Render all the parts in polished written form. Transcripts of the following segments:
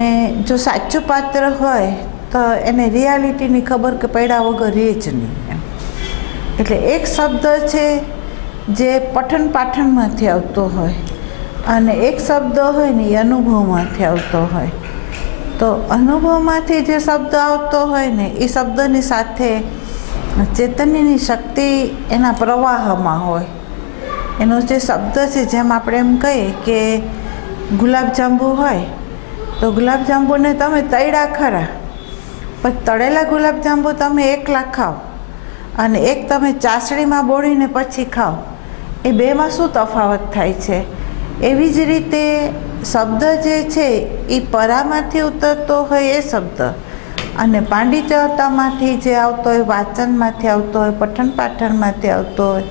જો સાચું પાત્ર હોય તો એને રિયાલિટીની ખબર કે પડ્યા વગર રહે જ નહીં એમ. એટલે એક શબ્દ છે જે પઠન પાઠનમાંથી આવતો હોય અને એક શબ્દ હોય ને એ અનુભવમાંથી આવતો હોય. તો અનુભવમાંથી જે શબ્દ આવતો હોય ને એ શબ્દની સાથે ચેતનની શક્તિ એના પ્રવાહમાં હોય. એનો જે શબ્દ છે, જેમ આપણે એમ કહીએ કે ગુલાબજાંબુ હોય તો ગુલાબજાંબુને તમે તળ્યા ખરા, પણ તળેલા ગુલાબજાંબુ તમે એકલા ખાઓ અને એક તમે ચાસણીમાં બોળીને પછી ખાઓ, એ બેમાં શું તફાવત થાય છે? એવી જ રીતે શબ્દ જે છે એ પરામાંથી ઉતરતો હોય એ શબ્દ અને પાંડિત્યતામાંથી જે આવતો હોય, વાંચનમાંથી આવતો હોય, પઠન પાઠનમાંથી આવતો હોય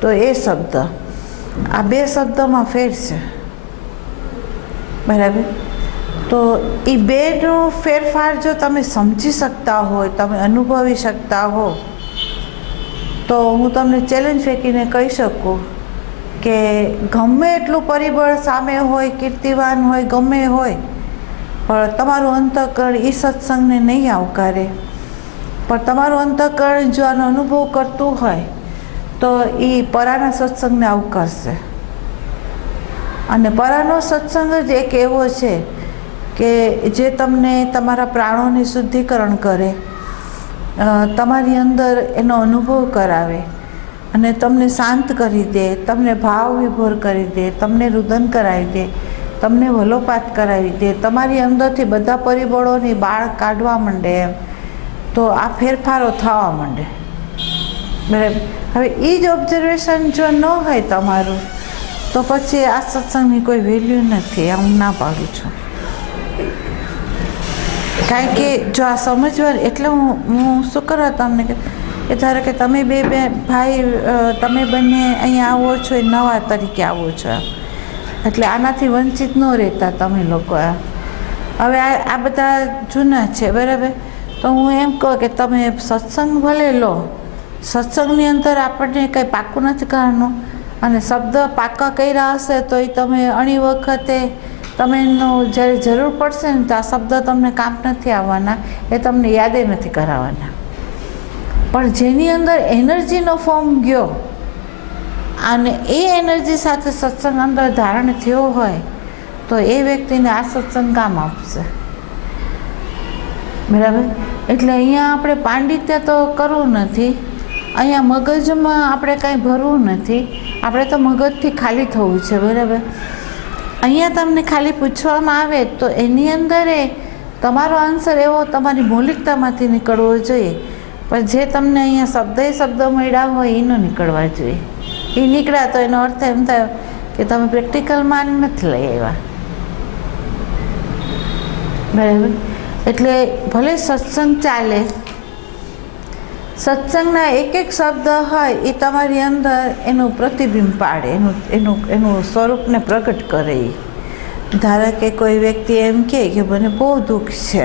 તો એ શબ્દ. આ બે શબ્દમાં ફેર છે, બરાબર? તો એ બેનો ફેરફાર જો તમે સમજી શકતા હોય, તમે અનુભવી શકતા હો, તો હું તમને ચેલેન્જ ફેંકીને કહી શકું કે ગમે એટલું પરિબળ સામે હોય, કીર્તિવાન હોય, ગમે હોય, પણ તમારું અંતઃકરણ એ સત્સંગને નહીં આવકારે. પણ તમારું અંતઃકરણ જો આનો અનુભવ કરતું હોય તો એ પરાના સત્સંગને આવકારશે. અને પરાનો સત્સંગ જ એક એવો છે કે જે તમને તમારા પ્રાણોને શુદ્ધિકરણ કરે, તમારી અંદર એનો અનુભવ કરાવે અને તમને શાંત કરી દે, તમને ભાવ વિભોર કરી દે, તમને રુદન કરાવી દે, તમને વલોપાત કરાવી દે, તમારી અંદરથી બધા પરિબળોની બાળ કાઢવા માંડે એમ. તો આ ફેરફારો થવા માંડે, બરાબર? હવે એ જ ઓબ્ઝર્વેશન જો ન હોય તમારું તો પછી આ સત્સંગની કોઈ વેલ્યુ નથી, હું ના પાડું છું. કારણ કે જો આ સમજવા, એટલે હું શું કરવા તમને કે ધારો કે તમે બે ભાઈ તમે બંને અહીંયા આવો છો, એ નવા તરીકે આવો છો, એટલે આનાથી વંચિત ન રહેતા તમે લોકો. હવે આ બધા જૂના છે, બરાબર? તો હું એમ કહું કે તમે સત્સંગ ભલે લો, સત્સંગની અંદર આપણને કંઈ પાકું નથી કરવાનું, અને શબ્દ પાકા કર્યા હશે તો એ તમે અણી વખતે તમે એનો જ્યારે જરૂર પડશે ને તો આ શબ્દ તમને કામ નથી આવવાના, એ તમને યાદે નથી કરાવવાના. પણ જેની અંદર એનર્જીનો ફોર્મ ગયો અને એ એનર્જી સાથે સત્સંગ અંદર ધારણ થયો હોય તો એ વ્યક્તિને આ સત્સંગ કામ આપશે, બરાબર? એટલે અહીંયા આપણે પાંડિત્ય તો કરવું નથી, અહીંયા મગજમાં આપણે કાંઈ ભરવું નથી, આપણે તો મગજથી ખાલી થવું છે, બરાબર? અહીંયા તમને ખાલી પૂછવામાં આવે તો એની અંદર તમારો આન્સર એવો તમારી મૌલિકતામાંથી નીકળવો જોઈએ, પણ જે તમને અહીંયા શબ્દ મળ્યા હોય એ ન નીકળવા જોઈએ. એ નીકળ્યા તો એનો અર્થ એમ થાય કે તમે પ્રેક્ટિકલ માન નથી લઈ આવ્યા, બરાબર? એટલે ભલે સત્સંગ ચાલે, સત્સંગના એક એક શબ્દ હોય એ તમારી અંદર એનું પ્રતિબિંબ પાડે, એનું સ્વરૂપને પ્રગટ કરે. ધારો કે કોઈ વ્યક્તિ એમ કહે કે મને બહુ દુઃખ છે,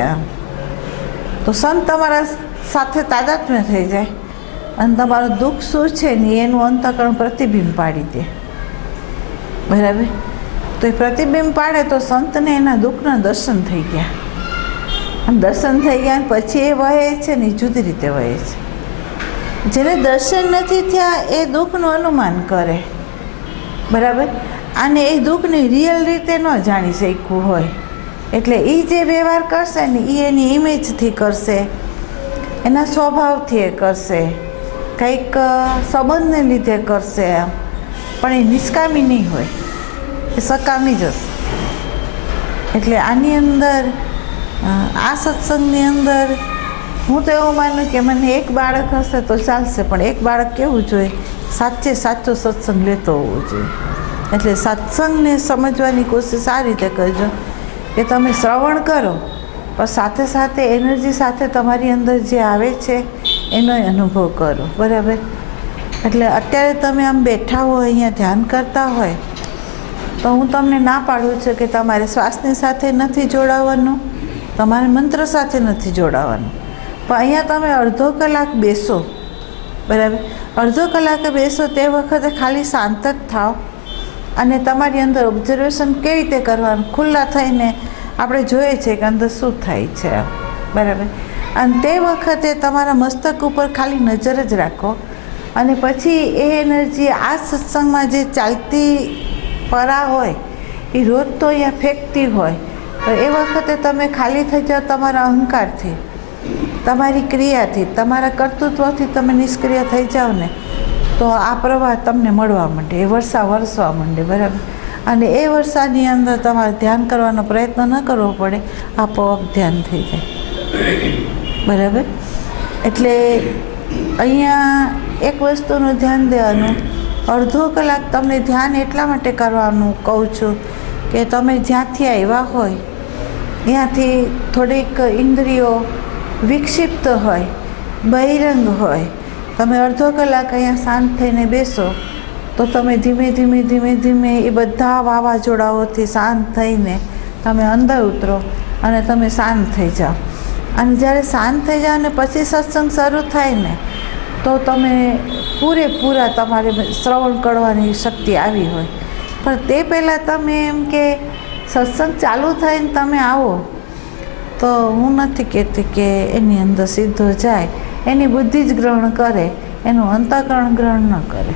તો સંત તમારા સાથે તાદાત્મ્ય થઈ જાય અને તમારું દુઃખ શું છે ને એનું અંતઃકરણ પ્રતિબિંબ પાડી દે, બરાબર? તો એ પ્રતિબિંબ પાડે તો સંતને એના દુઃખના દર્શન થઈ ગયા, અને દર્શન થઈ ગયા પછી એ વહે છે ને એ જુદી રીતે વહે છે. જેને દર્શન નથી થયા એ દુઃખનું અનુમાન કરે, બરાબર? અને એ દુઃખની રિયલ રીતે ન જાણી શક્યું હોય, એટલે એ જે વ્યવહાર કરશે ને એ એની ઇમેજથી કરશે, એના સ્વભાવથી એ કરશે, કંઈક સંબંધને લીધે કરશે, પણ એ નિષ્કામી નહીં હોય, એ સકામી જ હશે. એટલે આની અંદર આ સત્સંગની અંદર હું તો એવું માનું કે મને એક બાળક હશે તો ચાલશે, પણ એક બાળક કેવું જોઈએ? સાચે સાચો સત્સંગ લેતો હોવો જોઈએ. એટલે સત્સંગને સમજવાની કોશિશ આ રીતે કરજો કે તમે શ્રવણ કરો પણ સાથે સાથે એનર્જી સાથે તમારી અંદર જે આવે છે એનો અનુભવ કરો, બરાબર? એટલે અત્યારે તમે આમ બેઠા હો, અહીંયા ધ્યાન કરતા હોય તો હું તમને ના પાડું છું કે તમારે શ્વાસની સાથે નથી જોડાવાનું, તમારે મંત્ર સાથે નથી જોડાવાનું, પણ અહીંયા તમે અડધો કલાક બેસો, બરાબર? અડધો કલાકે બેસો તે વખતે ખાલી શાંત જ થાવ અને તમારી અંદર ઓબ્ઝર્વેશન કેવી રીતે કરવાનું, ખુલ્લા થઈને આપણે જોઈએ છે કે અંદર શું થાય છે, બરાબર. અને તે વખતે તમારા મસ્તક ઉપર ખાલી નજર જ રાખો અને પછી એ એનર્જી આ સત્સંગમાં જે ચાલતી પરા હોય એ રોજ તો અહીંયા ફેંકતી હોય, તો એ વખતે તમે ખાલી થઈ જાઓ તમારા અહંકારથી, તમારી ક્રિયાથી, તમારા કર્તૃત્વથી તમે નિષ્ક્રિય થઈ જાઓ ને, તો આ પ્રવાહ તમને મળવા માંડે, એ વર્ષા વરસવા માંડે, બરાબર. અને એ વર્ષાની અંદર તમારે ધ્યાન કરવાનો પ્રયત્ન ન કરવો પડે, આપોઆપ ધ્યાન થઈ જાય, બરાબર. એટલે અહીંયા એક વસ્તુનું ધ્યાન દેવાનું, અડધો કલાક તમને ધ્યાન એટલા માટે કરવાનું કહું છું કે તમે જ્યાંથી આવ્યા હોય ત્યાંથી થોડીક ઇન્દ્રિયો વિક્ષિપ્ત હોય, બહિરંગ હોય. તમે અડધો કલાક અહીંયા શાંત થઈને બેસો તો તમે ધીમે ધીમે ધીમે ધીમે એ બધા વાવાઝોડાઓથી શાંત થઈને તમે અંદર ઉતરો અને તમે શાંત થઈ જાઓ. અને જ્યારે શાંત થઈ જાઓ ને પછી સત્સંગ શરૂ થાય ને તો તમે પૂરેપૂરા તમારે શ્રવણ કરવાની શક્તિ આવી હોય. પણ તે પહેલાં તમે એમ કે સત્સંગ ચાલુ થઈને તમે આવો તો હું નથી કહેતી કે એની અંદર સીધો જાય, એની બુદ્ધિ જ ગ્રહણ કરે, એનું અંતઃકરણ ગ્રહણ ન કરે,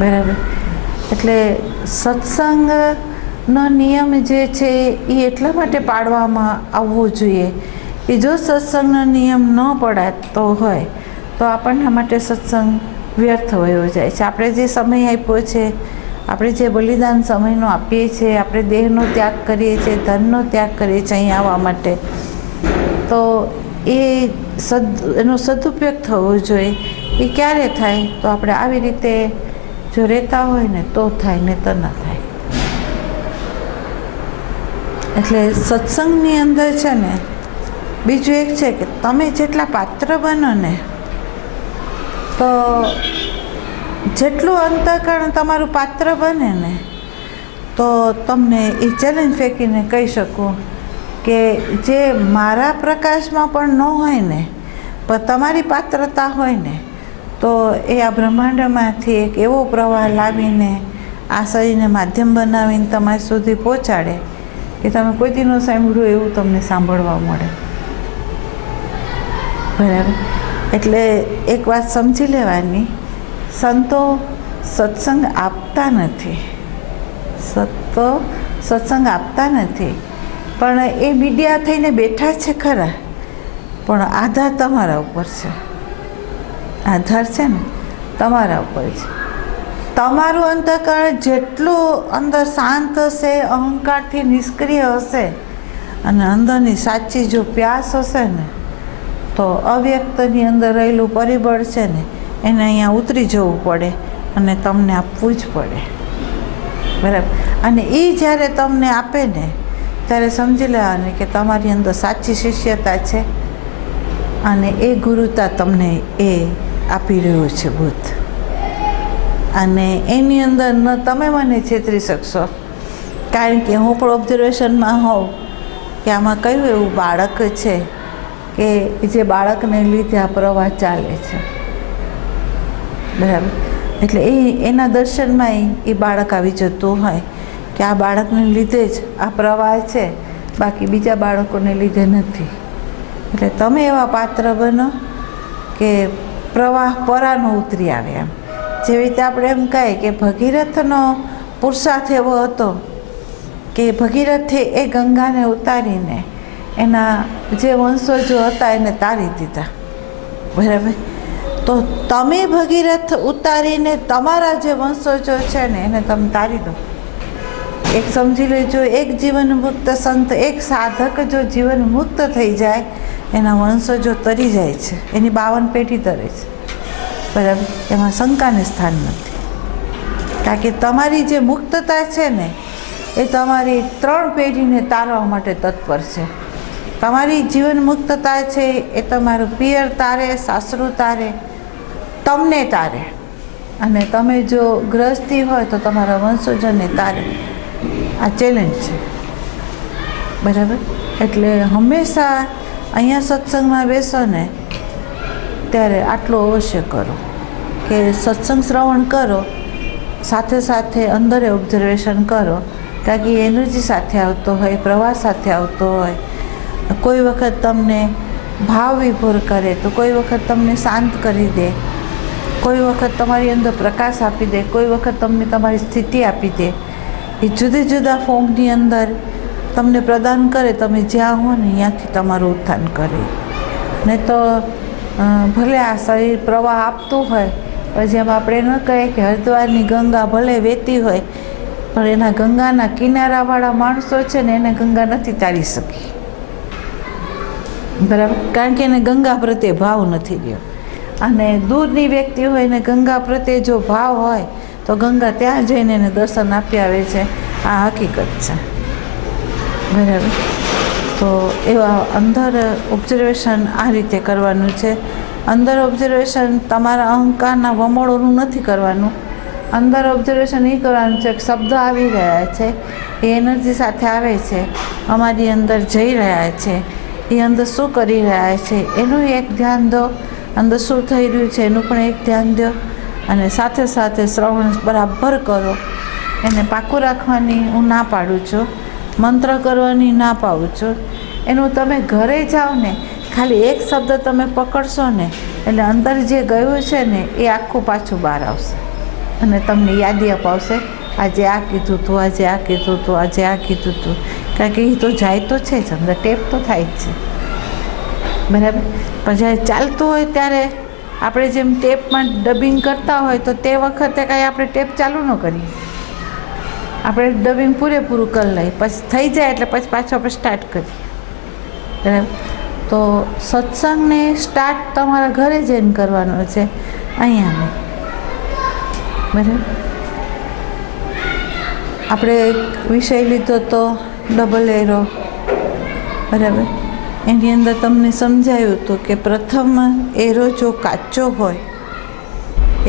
બરાબર. એટલે સત્સંગનો નિયમ જે છે એ એટલા માટે પાડવામાં આવવો જોઈએ કે જો સત્સંગનો નિયમ ન પડાય તો હોય તો આપણના માટે સત્સંગ વ્યર્થ વયો જાય છે. આપણે જે સમય આપ્યો છે, આપણે જે બલિદાન સમયનો આપીએ છીએ, આપણે દેહનો ત્યાગ કરીએ છીએ, ધનનો ત્યાગ કરીએ છીએ અહીં આવવા માટે, તો એનો સદુપયોગ થવો જોઈએ. એ ક્યારે થાય? તો આપણે આવી રીતે જો રહેતા હોય ને તો થાય, ને તો ન થાય. એટલે સત્સંગની અંદર છે ને બીજું એક છે કે તમે જેટલા પાત્ર બનો ને તો જેટલું અંતઃકરણ તમારું પાત્ર બને ને તો તમને એ ચેલેન્જ ફેંકીને કહી શકું કે જે મારા પ્રકાશમાં પણ ન હોય ને પણ તમારી પાત્રતા હોય ને તો એ આ બ્રહ્માંડમાંથી એક એવો પ્રવાહ લાવીને આ શરીરને માધ્યમ બનાવીને તમારી સુધી પહોંચાડે કે તમે કોઈ દી ન સાંભળ્યું એવું તમને સાંભળવા મળે, બરાબર. એટલે એક વાત સમજી લેવાની, સંતો સત્સંગ આપતા નથી, સંતો સત્સંગ આપતા નથી, પણ એ મીડિયા થઈને બેઠા છે ખરા, પણ આધાર તમારા ઉપર છે, આધાર છે ને તમારા ઉપર છે. તમારું અંતઃકરણ જેટલું અંદર શાંત હશે, અહંકારથી નિષ્ક્રિય હશે અને અંદરની સાચી જો પ્યાસ હશે ને તો અવ્યક્તની અંદર રહેલું પરિબળ છે ને એને અહીંયા ઉતરી જવું પડે અને તમને આપવું જ પડે, બરાબર. અને એ જ્યારે તમને આપે ને ત્યારે સમજી લેવાની કે તમારી અંદર સાચી શિષ્યતા છે અને એ ગુરુતા તમને એ આપી રહ્યું છે બુદ્ધ. અને એની અંદર ન તમે મને છેતરી શકશો, કારણ કે હું પણ ઓબ્ઝર્વેશનમાં હોઉં કે આમાં કયું એવું બાળક છે કે જે બાળકને લીધે આ પ્રવાહ ચાલે છે, બરાબર. એટલે એના દર્શનમાં એ બાળક આવી જતું હોય કે આ બાળકને લીધે જ આ પ્રવાહ છે, બાકી બીજા બાળકોને લીધે નથી. એટલે તમે એવા પાત્ર બનો કે પ્રવાહ પરાનો ઉતરી આવે. એમ જેવી રીતે આપણે એમ કહીએ કે ભગીરથનો પુરુષાર્થ એવો હતો કે ભગીરથે એ ગંગાને ઉતારીને એના જે વંશજો હતા એને તારી દીધા, બરાબર. તો તમે ભગીરથ ઉતારીને તમારા જે વંશજો છે ને એને તમે તારી દો. એક સમજી લેજો, એક જીવન મુક્ત સંત, એક સાધક જો જીવન મુક્ત થઈ જાય એના વંશજો તરી જાય છે, એની 52 પેઢી તરે છે, બરાબર. એમાં શંકાને સ્થાન નથી, કારણ કે તમારી જે મુક્તતા છે ને એ તમારી 3 પેઢીને તારવા માટે તત્પર છે. તમારી જીવન મુક્તતા છે એ તમારું પિયર તારે, સાસરું તારે, તમને તારે, અને તમે જો ગ્રસ્તી હોય તો તમારા વંશજોને તારે. આ ચેલેન્જ છે, બરાબર. એટલે હંમેશા અહીંયા સત્સંગમાં બેસો ને ત્યારે આટલું અવશ્ય કરો કે સત્સંગ શ્રવણ કરો, સાથે સાથે અંદરે ઓબ્ઝર્વેશન કરો કારણ કે એનર્જી સાથે આવતો હોય, પ્રવાહ સાથે આવતો હોય. કોઈ વખત તમને ભાવ વિભોર કરે તો કોઈ વખત તમને શાંત કરી દે, કોઈ વખત તમારી અંદર પ્રકાશ આપી દે, કોઈ વખત તમને તમારી સ્થિતિ આપી દે. એ જુદા જુદા ફોર્મની અંદર તમને પ્રદાન કરે. તમે જ્યાં હો ને ત્યાંથી તમારું ઉત્થાન કરે. ને તો ભલે આ શરીર પ્રવાહ આપતું હોય, પણ જેમ આપણે ન કહીએ કે હરિદ્વારની ગંગા ભલે વહેતી હોય, પણ એના ગંગાના કિનારાવાળા માણસો છે ને એને ગંગા નથી તારી શકી. બરાબર? કારણ કે એને ગંગા પ્રત્યે ભાવ નથી રહ્યો. અને દૂરની વ્યક્તિ હોય ને ગંગા પ્રત્યે જો ભાવ હોય તો ગંગા ત્યાં જઈને એને દર્શન આપી આવે છે. આ હકીકત છે. બરાબર? તો એવા અંદર ઓબ્ઝર્વેશન આ રીતે કરવાનું છે. અંદર ઓબ્ઝર્વેશન તમારા અહંકારના વમોળોનું નથી કરવાનું. અંદર ઓબ્ઝર્વેશન એ કરવાનું છે કે શબ્દ આવી રહ્યા છે, એ એનર્જી સાથે આવે છે, અમારી અંદર જઈ રહ્યા છે, એ અંદર શું કરી રહ્યા છે એનું એક ધ્યાન દો. અંદર શું થઈ રહ્યું છે એનું પણ એક ધ્યાન દો. અને સાથે સાથે શ્રવણ બરાબર કરો. એને પાકું રાખવાની હું ના પાડું છું, મંત્ર કરવાની ના પાડું છું. એનું તમે ઘરે જાઓ ને, ખાલી એક શબ્દ તમે પકડશો ને એટલે અંદર જે ગયું છે ને એ આખું પાછું બહાર આવશે અને તમને યાદી અપાવશે. આજે આ કીધું હતું, આજે આ કીધું હતું, આજે આ કીધું હતું. કારણ કે એ તો જાય તો છે જ, અંદર ટેપ તો થાય જ છે. બરાબર? પણ જ્યારે ચાલતું હોય ત્યારે આપણે જેમ ટેપમાં ડબિંગ કરતા હોય તો તે વખતે કાંઈ આપણે ટેપ ચાલુ ન કરીએ. આપણે ડબિંગ પૂરેપૂરું કરી લઈએ, પછી થઈ જાય એટલે પછી પાછું આપણે સ્ટાર્ટ કરીએ. બરાબર? તો સત્સંગને સ્ટાર્ટ તમારા ઘરે જઈને કરવાનો છે, અહીંયા નહીં. બરાબર? આપણે એક વિષય લીધો તો ડબલ એરો. બરાબર? એની અંદર તમને સમજાયું હતું કે પ્રથમ એરો જો કાચો હોય,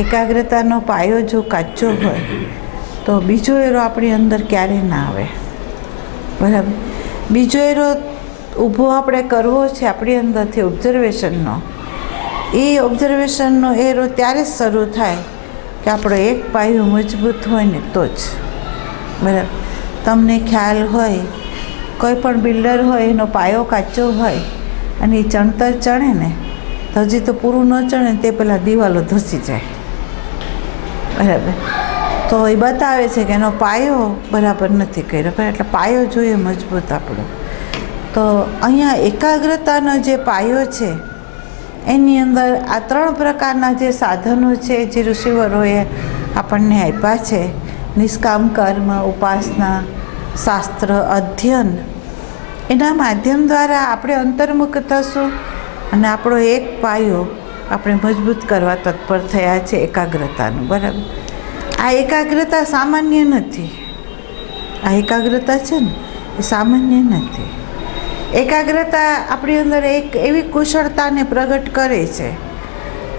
એકાગ્રતાનો પાયો જો કાચો હોય તો બીજો એરો આપણી અંદર ક્યારેય ના આવે. બરાબર? બીજો એરો ઊભો આપણે કરવો છે આપણી અંદરથી ઓબ્ઝર્વેશનનો. એ ઓબ્ઝર્વેશનનો એરો ત્યારે જ શરૂ થાય કે આપણો એક પાયો મજબૂત હોય ને તો જ. બરાબર? તમને ખ્યાલ હોય કોઈ પણ બિલ્ડર હોય એનો પાયો કાચો હોય અને એ ચણતર ચણે ને તો હજી તો પૂરું ન ચણે તે પહેલાં દિવાલો ધસી જાય. બરાબર? તો એ બતાવે છે કે એનો પાયો બરાબર નથી કર્યો. એટલે પાયો જોઈએ મજબૂત આપણો. તો અહીંયા એકાગ્રતાનો જે પાયો છે એની અંદર આ 3 પ્રકારના જે સાધનો છે જે ઋષિવરોએ આપણને આપ્યા છે, નિષ્કામ કર્મ, ઉપાસના, શાસ્ત્ર, અધ્યયન, એના માધ્યમ દ્વારા આપણે અંતર્મુખ થશું અને આપણો એક પાયો આપણે મજબૂત કરવા તત્પર થયા છે એકાગ્રતાનું. બરાબર? આ એકાગ્રતા સામાન્ય નથી. આ એકાગ્રતા છે ને એ સામાન્ય નથી. એકાગ્રતા આપણી અંદર એક એવી કુશળતાને પ્રગટ કરે છે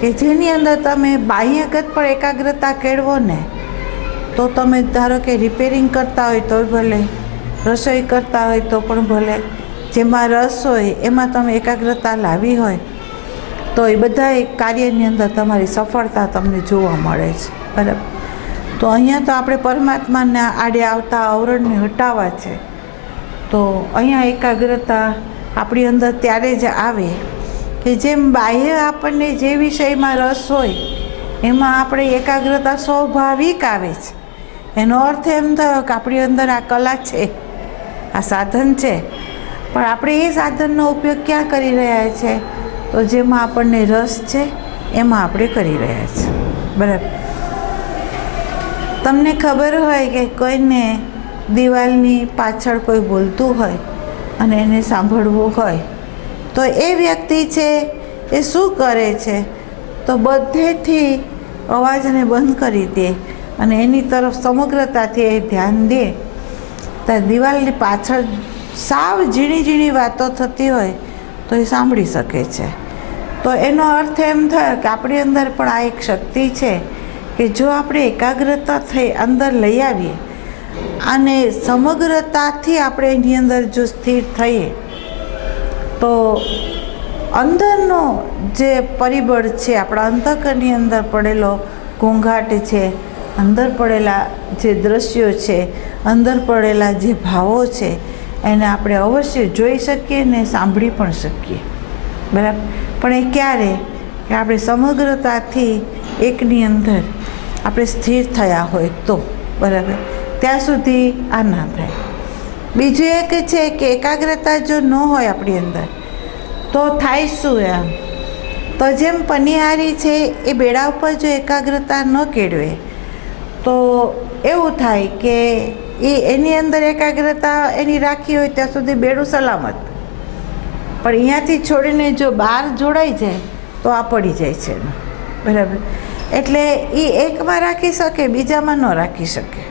કે જેની અંદર તમે બાહ્યગત પણ એકાગ્રતા કેળવો ને તો તમે ધારો કે રિપેરિંગ કરતા હોય તો ભલે, રસોઈ કરતા હોય તો પણ ભલે, જેમાં રસ હોય એમાં તમે એકાગ્રતા લાવી હોય તો એ બધા કાર્યની અંદર તમારી સફળતા તમને જોવા મળે છે. બરાબર? તો અહીંયા તો આપણે પરમાત્માના આડે આવતા અવરોધને હટાવવા છે. તો અહીંયા એકાગ્રતા આપણી અંદર ત્યારે જ આવે કે જેમ બાહ્ય આપણને જે વિષયમાં રસ હોય એમાં આપણે એકાગ્રતા સ્વાભાવિક આવે છે. એનો અર્થ એમ થયો કે આપણી અંદર આ કલા છે, આ સાધન છે, પણ આપણે એ સાધનનો ઉપયોગ ક્યાં કરી રહ્યા છે? તો જેમાં આપણને રસ છે એમાં આપણે કરી રહ્યા છીએ. બરાબર? તમને ખબર હોય કે કોઈને દિવાલની પાછળ કોઈ બોલતું હોય અને એને સાંભળવું હોય તો એ વ્યક્તિ છે એ શું કરે છે? તો બધેથી અવાજને બંધ કરી દે અને એની તરફ સમગ્રતાથી એ ધ્યાન દે. તો દિવાલની પાછળ સાવ ઝીણી ઝીણી વાતો થતી હોય તો એ સાંભળી શકે છે. તો એનો અર્થ એમ થયો કે આપણી અંદર પણ આ એક શક્તિ છે કે જો આપણે એકાગ્રતા થઈ અંદર લઈ આવીએ અને સમગ્રતાથી આપણે એની અંદર જો સ્થિર થઈએ તો અંદરનો જે પરિબળ છે, આપણા અંતઃકરણની અંદર પડેલો ઘોંઘાટ છે, અંદર પડેલા જે દ્રશ્યો છે, અંદર પડેલા જે ભાવો છે એને આપણે અવશ્ય જોઈ શકીએ ને સાંભળી પણ શકીએ, બરાબર. પણ એ ક્યારે કે આપણે સમગ્રતાથી એકની અંદર આપણે સ્થિર થયા હોય તો, બરાબર. ત્યાં સુધી આ ના થાય. બીજું એક છે કે એકાગ્રતા જો ન હોય આપણી અંદર તો થાય શું એમ, તો જેમ પનિહારી છે એ બેડા ઉપર જો એકાગ્રતા ન કેળવે તો એવું થાય કે એની અંદર એકાગ્રતા એની રાખી હોય ત્યાં સુધી બેડું સલામત, પણ અહીંયાથી છોડીને જો બહાર જોડાઈ જાય તો આ પડી જાય છે, બરાબર. એટલે એ એકમાં રાખી શકે, બીજામાં ન રાખી શકે.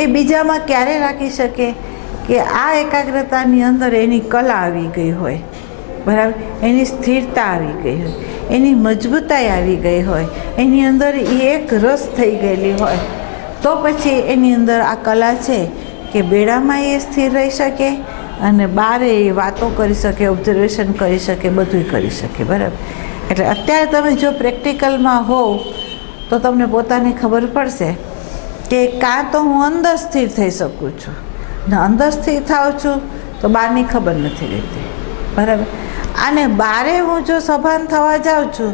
એ બીજામાં ક્યારે રાખી શકે કે આ એકાગ્રતાની અંદર એની કલા આવી ગઈ હોય, બરાબર, એની સ્થિરતા આવી ગઈ હોય, એની મજબૂતાઈ આવી ગઈ હોય, એની અંદર એ એક રસ થઈ ગયેલી હોય, તો પછી એની અંદર આ કલા છે કે બેડામાં એ સ્થિર રહી શકે અને બારે એ વાતો કરી શકે, ઓબ્ઝર્વેશન કરી શકે, બધું કરી શકે, બરાબર. એટલે અત્યારે તમે જો પ્રેક્ટિકલમાં હોવ તો તમને પોતાને ખબર પડશે કે કાં તો હું અંદર સ્થિર થઈ શકું છું ને અંદર સ્થિર થાઉં છું તો બહારની ખબર નથી રહેતી, બરાબર. અને બારે હું જો સભાન થવા જાઉં છું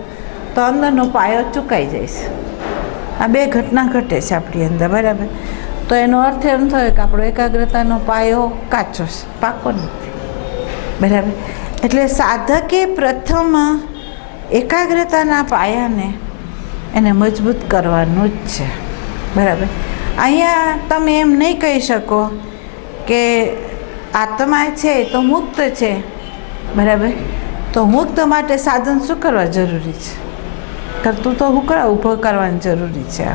તો અંદરનો પાયો ચૂકાઈ જાય છે. આ બે ઘટના ઘટે છે આપણી અંદર, બરાબર. તો એનો અર્થ એમ થયો કે આપણો એકાગ્રતાનો પાયો કાચો છે, પાકો નથી, બરાબર. એટલે સાધકે પ્રથમ એકાગ્રતાના પાયાને એને મજબૂત કરવાનું જ છે, બરાબર. અહીંયા તમે એમ નહીં કહી શકો કે આત્મા છે તો મુક્ત છે, બરાબર. તો મુક્ત માટે સાધન શું કરવા જરૂરી છે, કરતું તો હું ઊભો કરવાની જરૂરી છે.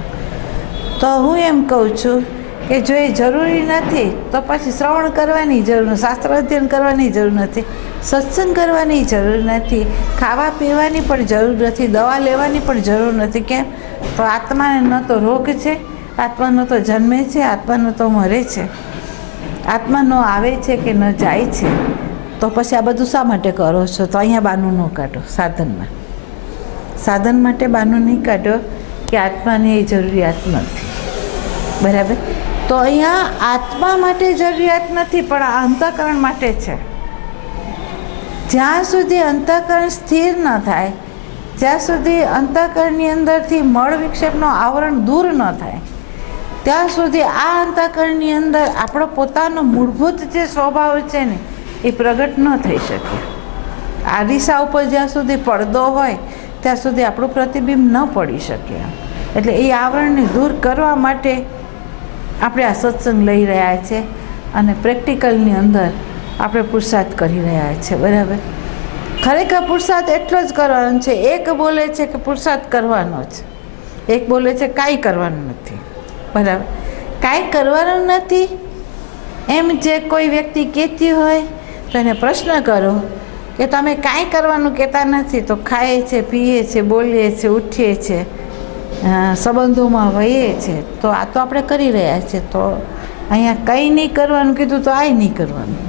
તો હું એમ કહું છું કે જો એ જરૂરી નથી તો પછી શ્રવણ કરવાની જરૂર નથી, શાસ્ત્ર અધ્યયન કરવાની જરૂર નથી, સત્સંગ કરવાની જરૂર નથી, ખાવા પીવાની પણ જરૂર નથી, દવા લેવાની પણ જરૂર નથી. કેમ? તો આત્માને ન તો રોગ છે, આત્માનો તો જન્મે છે, આત્માનો તો મરે છે, આત્માનો આવે છે કે ન જાય છે. તો પછી આ બધું શા માટે કરો છો? તો અહીંયા બાનું ન કાઢો. સાધનમાં, સાધન માટે બાનું નહીં કાઢો કે આત્માની એ જરૂરિયાત નથી, બરાબર. તો અહીંયા આત્મા માટે જરૂરિયાત નથી, પણ આ અંતઃકરણ માટે છે. જ્યાં સુધી અંતઃકરણ સ્થિર ન થાય, જ્યાં સુધી અંતઃકરણની અંદરથી મળ વિક્ષેપનો આવરણ દૂર ન થાય, ત્યાં સુધી આ અંતઃકરણની અંદર આપણો પોતાનો મૂળભૂત જે સ્વભાવ છે ને એ પ્રગટ ન થઈ શકે. આ દિશા ઉપર જ્યાં સુધી પડદો હોય ત્યાં સુધી આપણું પ્રતિબિંબ ન પડી શકે. એટલે એ આવરણને દૂર કરવા માટે આપણે આ સત્સંગ લઈ રહ્યા છે અને પ્રેક્ટિકલની અંદર આપણે પુરુષાર્થ કરી રહ્યા છીએ, બરાબર. ખરેખર પુરુષાર્થ એટલો જ કરવાનો છે. એક બોલે છે કે પુરુષાર્થ કરવાનો છે, એક બોલે છે કાંઈ કરવાનું નથી, બરાબર. કાંઈ કરવાનું નથી એમ જે કોઈ વ્યક્તિ કહેતી હોય તો એને પ્રશ્ન કરો કે તમે કાંઈ કરવાનું કહેતા નથી તો ખાઈએ છે, પીએ છે, બોલીએ છે, ઉઠીએ છે, સંબંધોમાં વહીએ છે, તો આ તો આપણે કરી રહ્યા છીએ. તો અહીંયા કંઈ નહીં કરવાનું કીધું તો આય નહીં કરવાનું,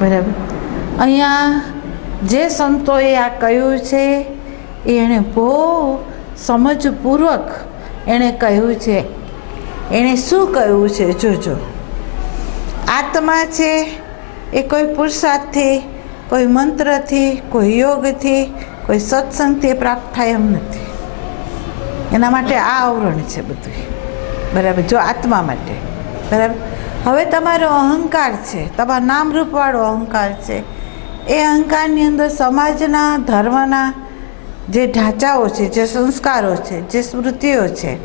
બરાબર. અહીંયા જે સંતોએ આ કહ્યું છે એ એણે બહુ સમજપૂર્વક એણે કહ્યું છે. એણે શું કહ્યું છે જોજો. આત્મા છે એ કોઈ પુરુષાર્થથી, કોઈ મંત્રથી, કોઈ યોગથી, કોઈ સત્સંગથી પ્રાપ્ત થાય એમ નથી. એના માટે આ આવરણ છે બધું, બરાબર. જો આત્મા માટે, બરાબર. હવે તમારો અહંકાર છે, તમારા નામરૂપવાળો અહંકાર છે, એ અહંકારની અંદર સમાજના, ધર્મના જે ઢાંચાઓ છે, જે સંસ્કારો છે, જે સ્મૃતિઓ છે,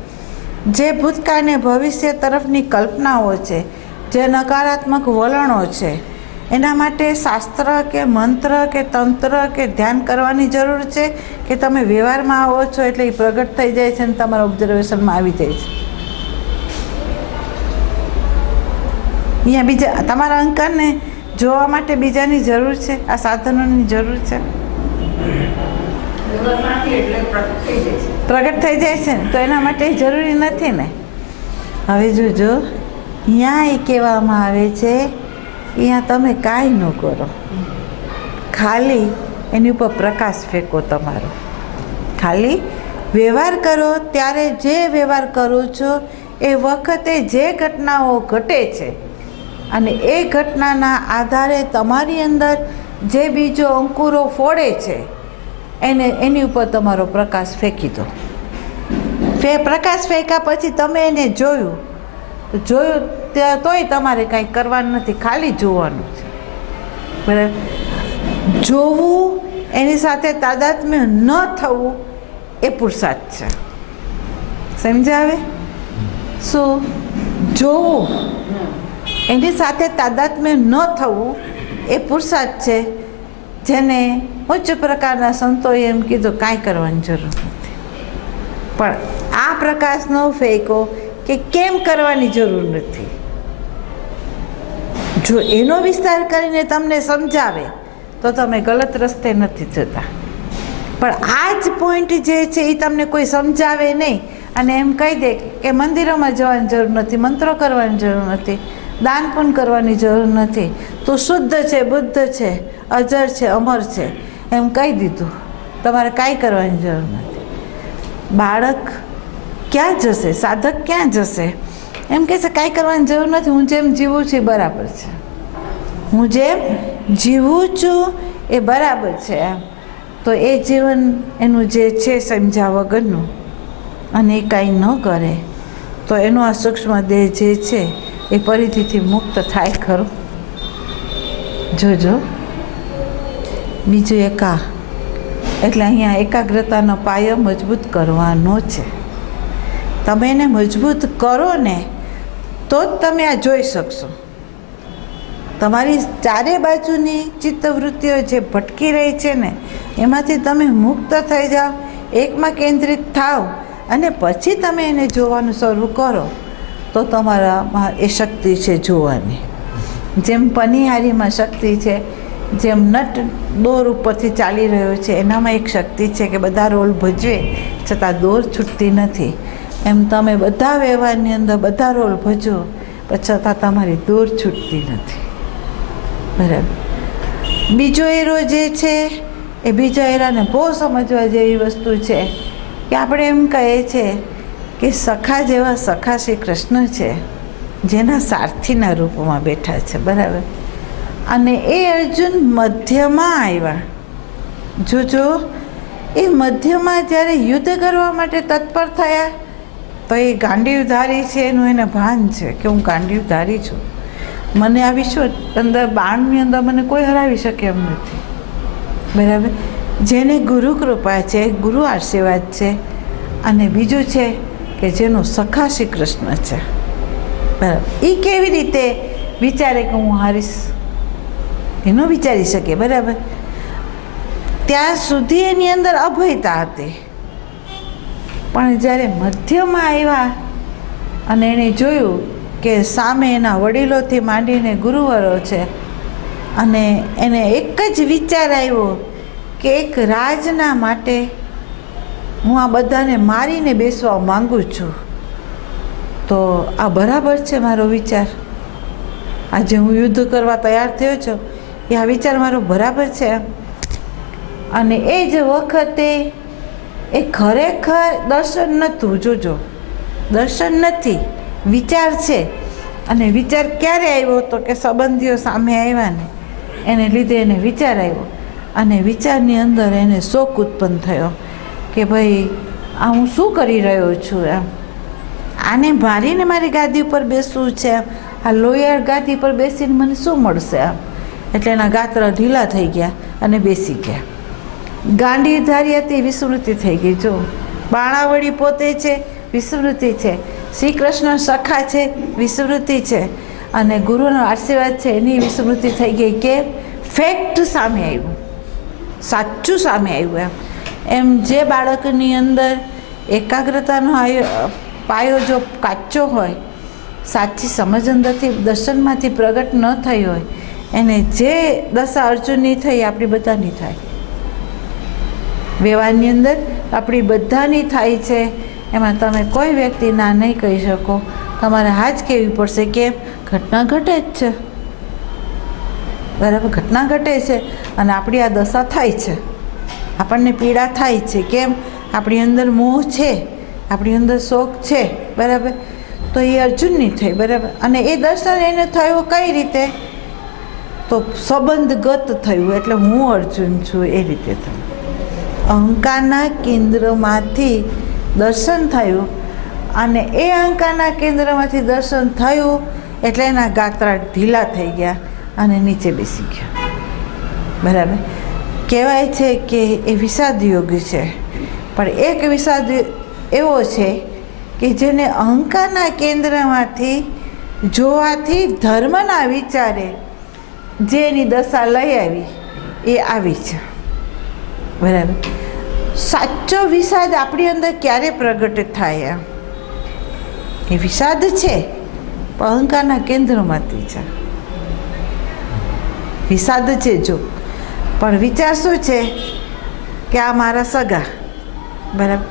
જે ભૂતકાળને ભવિષ્ય તરફની કલ્પનાઓ છે, જે નકારાત્મક વલણો છે, એના માટે શાસ્ત્ર કે મંત્ર કે તંત્ર કે ધ્યાન કરવાની જરૂર છે કે તમે વ્યવહારમાં આવો છો એટલે એ પ્રગટ થઈ જાય છે અને તમારા ઓબ્ઝર્વેશનમાં આવી જાય છે? અહીંયા બીજા તમારા અહંકારને જોવા માટે બીજાની જરૂર છે, આ સાધનોની જરૂર છે. પ્રગટ થઈ જાય છે ને, તો એના માટે જરૂરી નથી ને. હવે જોજો, અહીંયા એ કહેવામાં આવે છે અહીંયા તમે કાંઈ ન કરો, ખાલી એની ઉપર પ્રકાશ ફેંકો. તમારો ખાલી વ્યવહાર કરો, ત્યારે જે વ્યવહાર કરો છો એ વખતે જે ઘટનાઓ ઘટે છે અને એ ઘટનાના આધારે તમારી અંદર જે બીજો અંકુરો ફોડે છે એની ઉપર તમારો પ્રકાશ ફેંકી દો. પ્રકાશ ફેંક્યા પછી તમે એને જોયું તોય તમારે કાંઈ કરવાનું નથી, ખાલી જોવાનું છે. બરાબર? જોવું, એની સાથે તાદાત્મ્ય ન થવું એ પુરુષાર્થ છે. સમજાવે? શું? જોવું, એની સાથે તાદાત્મ્ય ન થવું એ પુરુષાર્થ છે, જેને ઉચ્ચ પ્રકારના સંતોએ એમ કીધું કાંઈ કરવાની જરૂર નથી. પણ આ પ્રકાશ ન ફેંકો કે કેમ કરવાની જરૂર નથી. જો એનો વિસ્તાર કરીને તમને સમજાવે તો તમે ગલત રસ્તે નથી જતા. પણ આ જ પોઈન્ટ જે છે એ તમને કોઈ સમજાવે નહીં અને એમ કહી દે કે મંદિરોમાં જવાની જરૂર નથી, મંત્રો કરવાની જરૂર નથી, દાન પુણ્ય કરવાની જરૂર નથી, તું શુદ્ધ છે, બુદ્ધ છે, અજર છે, અમર છે, એમ કહી દીધું, તમારે કાંઈ કરવાની જરૂર નથી. બાળક ક્યાં જશે? સાધક ક્યાં જશે? એમ કહે છે કાંઈ કરવાની જરૂર નથી, હું જેમ જીવું છું એ બરાબર છે, હું જેમ જીવું છું એ બરાબર છે. તો એ જીવન એનું જે છે સમજ્યા વગરનું અને એ કાંઈ ન કરે તો એનો આ સૂક્ષ્મ દેહ જે છે એ પરિધિથી મુક્ત થાય ખરું. જોજો. બીજું એટલે અહીંયા એકાગ્રતાનો પાયો મજબૂત કરવાનો છે. તમે એને મજબૂત કરો ને તો જ તમે આ જોઈ શકશો. તમારી ચારે બાજુની ચિત્તવૃત્તિઓ જે ભટકી રહી છે ને એમાંથી તમે મુક્ત થઈ જાઓ, એકમાં કેન્દ્રિત થાવ અને પછી તમે એને જોવાનું શરૂ કરો તો તમારામાં એ શક્તિ છે જોવાની. જેમ પનિહારીમાં શક્તિ છે, જેમ નટ દોર ઉપરથી ચાલી રહ્યો છે એનામાં એક શક્તિ છે કે બધા રોલ ભજવે છતાં દોર છૂટતી નથી. એમ તમે બધા વ્યવહારની અંદર બધા રોલ ભજવો છતાં તમારી દોર છૂટતી નથી. બરાબર? બીજો એરો જે છે એ બીજા એરાને બહુ સમજવા જેવી વસ્તુ છે કે આપણે એમ કહીએ છીએ કે સખા જેવા સખા શ્રી કૃષ્ણ છે જેના સારથીના રૂપમાં બેઠા છે. બરાબર? અને એ અર્જુન મધ્યમાં આવ્યા. જોજો, એ મધ્યમાં જ્યારે યુદ્ધ કરવા માટે તત્પર થયા તો એ ગાંડીવધારી છે એનું એને ભાન છે કે હું ગાંડીવધારી છું, મને આ વિશ્વ અંદર બાણની અંદર મને કોઈ હરાવી શકે એમ નથી. બરાબર? જેને ગુરુ કૃપા છે, ગુરુ આશીર્વાદ છે, અને બીજું છે કે જેનો સખા શ્રી કૃષ્ણ છે. બરાબર? એ કેવી રીતે વિચારે કે હું હારીશ? એનો વિચારી શકે. બરાબર? ત્યાં સુધી એની અંદર અભયતા હતી. પણ જ્યારે મધ્યમાં આવ્યા અને એણે જોયું કે સામે એના વડીલોથી માંડીને ગુરુવરો છે અને એને એક જ વિચાર આવ્યો કે એક રાજના માટે હું આ બધાને મારીને બેસવા માગું છું, તો આ બરાબર છે મારો વિચાર? આજે હું યુદ્ધ કરવા તૈયાર થયો છું એ આ વિચાર મારો બરાબર છે? અને એ જ વખતે એ ખરેખર દર્શન નહોતું. જોજો, દર્શન નથી, વિચાર છે. અને વિચાર ક્યારે આવ્યો તો કે સંબંધીઓ સામે આવ્યા ને એને લીધે એને વિચાર આવ્યો અને વિચારની અંદર એને શોક ઉત્પન્ન થયો કે ભાઈ આ હું શું કરી રહ્યો છું? એમ આને મારીને મારી ગાદી ઉપર બેસવું છે, આ લોયર ગાદી પર બેસીને મને શું મળશે? એમ એટલે એના ગાતરા ઢીલા થઈ ગયા અને બેસી ગયા. ગાંડીધારી હતી, વિસ્મૃતિ થઈ ગઈ. જો, બાણાવળી પોતે છે, વિસ્મૃતિ છે. શ્રી કૃષ્ણ સખા છે, વિસ્મૃતિ છે. અને ગુરુનો આશીર્વાદ છે એની વિસ્મૃતિ થઈ ગઈ. કે ફેક્ટ સામે આવ્યું, સાચું સામે આવ્યું. એમ જે બાળકની અંદર એકાગ્રતાનો પાયો જો કાચો હોય, સાચી સમજ અંદરથી દર્શનમાંથી પ્રગટ ન થઈ હોય, એને જે દશા અર્જુનની થઈ આપણી બધાની થાય. વ્યવહારની અંદર આપણી બધાની થાય છે. એમાં તમે કોઈ વ્યક્તિ ના નહીં કહી શકો. તમારે હા જ કહેવી પડશે કે ઘટના ઘટે જ છે. બરાબર? ઘટના ઘટે છે અને આપણી આ દશા થાય છે, આપણને પીડા થાય છે. કેમ? આપણી અંદર મોહ છે, આપણી અંદર શોખ છે. બરાબર? તો એ અર્જુનની થઈ, બરાબર. અને એ દર્શન એને થયું કઈ રીતે? તો સંબંધગત થયું, એટલે હું અર્જુન છું એ રીતે થયું. અહંકારના કેન્દ્રમાંથી દર્શન થયું, અને એ અહંકારના કેન્દ્રમાંથી દર્શન થયું એટલે એના ગાત્રા ઢીલા થઈ ગયા અને નીચે બેસી ગયા, બરાબર. કહેવાય છે કે એ વિષાદ યોગ છે, પણ એક વિષાદ એવો છે કે જેને અહંકારના કેન્દ્રમાંથી જોવાથી ધર્મના વિચારે જે એની દશા લઈ આવી એ આવી છે, બરાબર. સાચો વિષાદ આપણી અંદર ક્યારે પ્રગટ થાય? એ વિષાદ છે પણ અહંકારના કેન્દ્રમાંથી છે, વિષાદ છે જો, પણ વિચાર શું છે કે આ મારા સગા, બરાબર.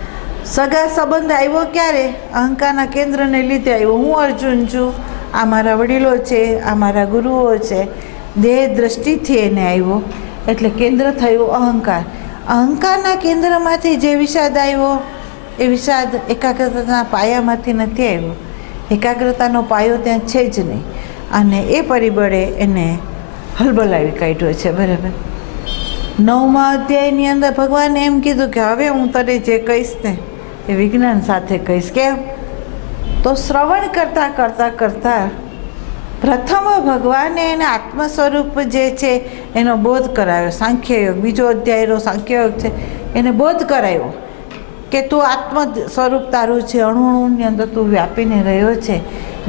સગા સંબંધ આવ્યો ક્યારે? અહંકારના કેન્દ્રને લીધે આવ્યો. હું અર્જુન છું, આ મારા વડીલો છે, આ મારા ગુરુઓ છે, દેહ દ્રષ્ટિથી એને આવ્યો, એટલે કેન્દ્ર થયું અહંકાર. અહંકારના કેન્દ્રમાંથી જે વિષાદ આવ્યો એ વિષાદ એકાગ્રતાના પાયામાંથી નથી આવ્યો. એકાગ્રતાનો પાયો ત્યાં છે જ નહીં, અને એ પરિબળે એને હલબલાવી કાઢ્યો છે, બરાબર. 9મા અધ્યાયની અંદર ભગવાને એમ કીધું કે હવે હું તને જે કહીશ ને એ વિજ્ઞાન સાથે કહીશ. કેમ? તો શ્રવણ કરતાં કરતાં કરતાં પ્રથમ ભગવાને એને આત્મ સ્વરૂપ જે છે એનો બોધ કરાવ્યો. સાંખ્યયોગ, બીજો અધ્યાયનો સાંખ્યયોગ છે, એને બોધ કરાવ્યો કે તું આત્મ સ્વરૂપ તારું છે, અણુની અંદર તું વ્યાપીને રહ્યો છે,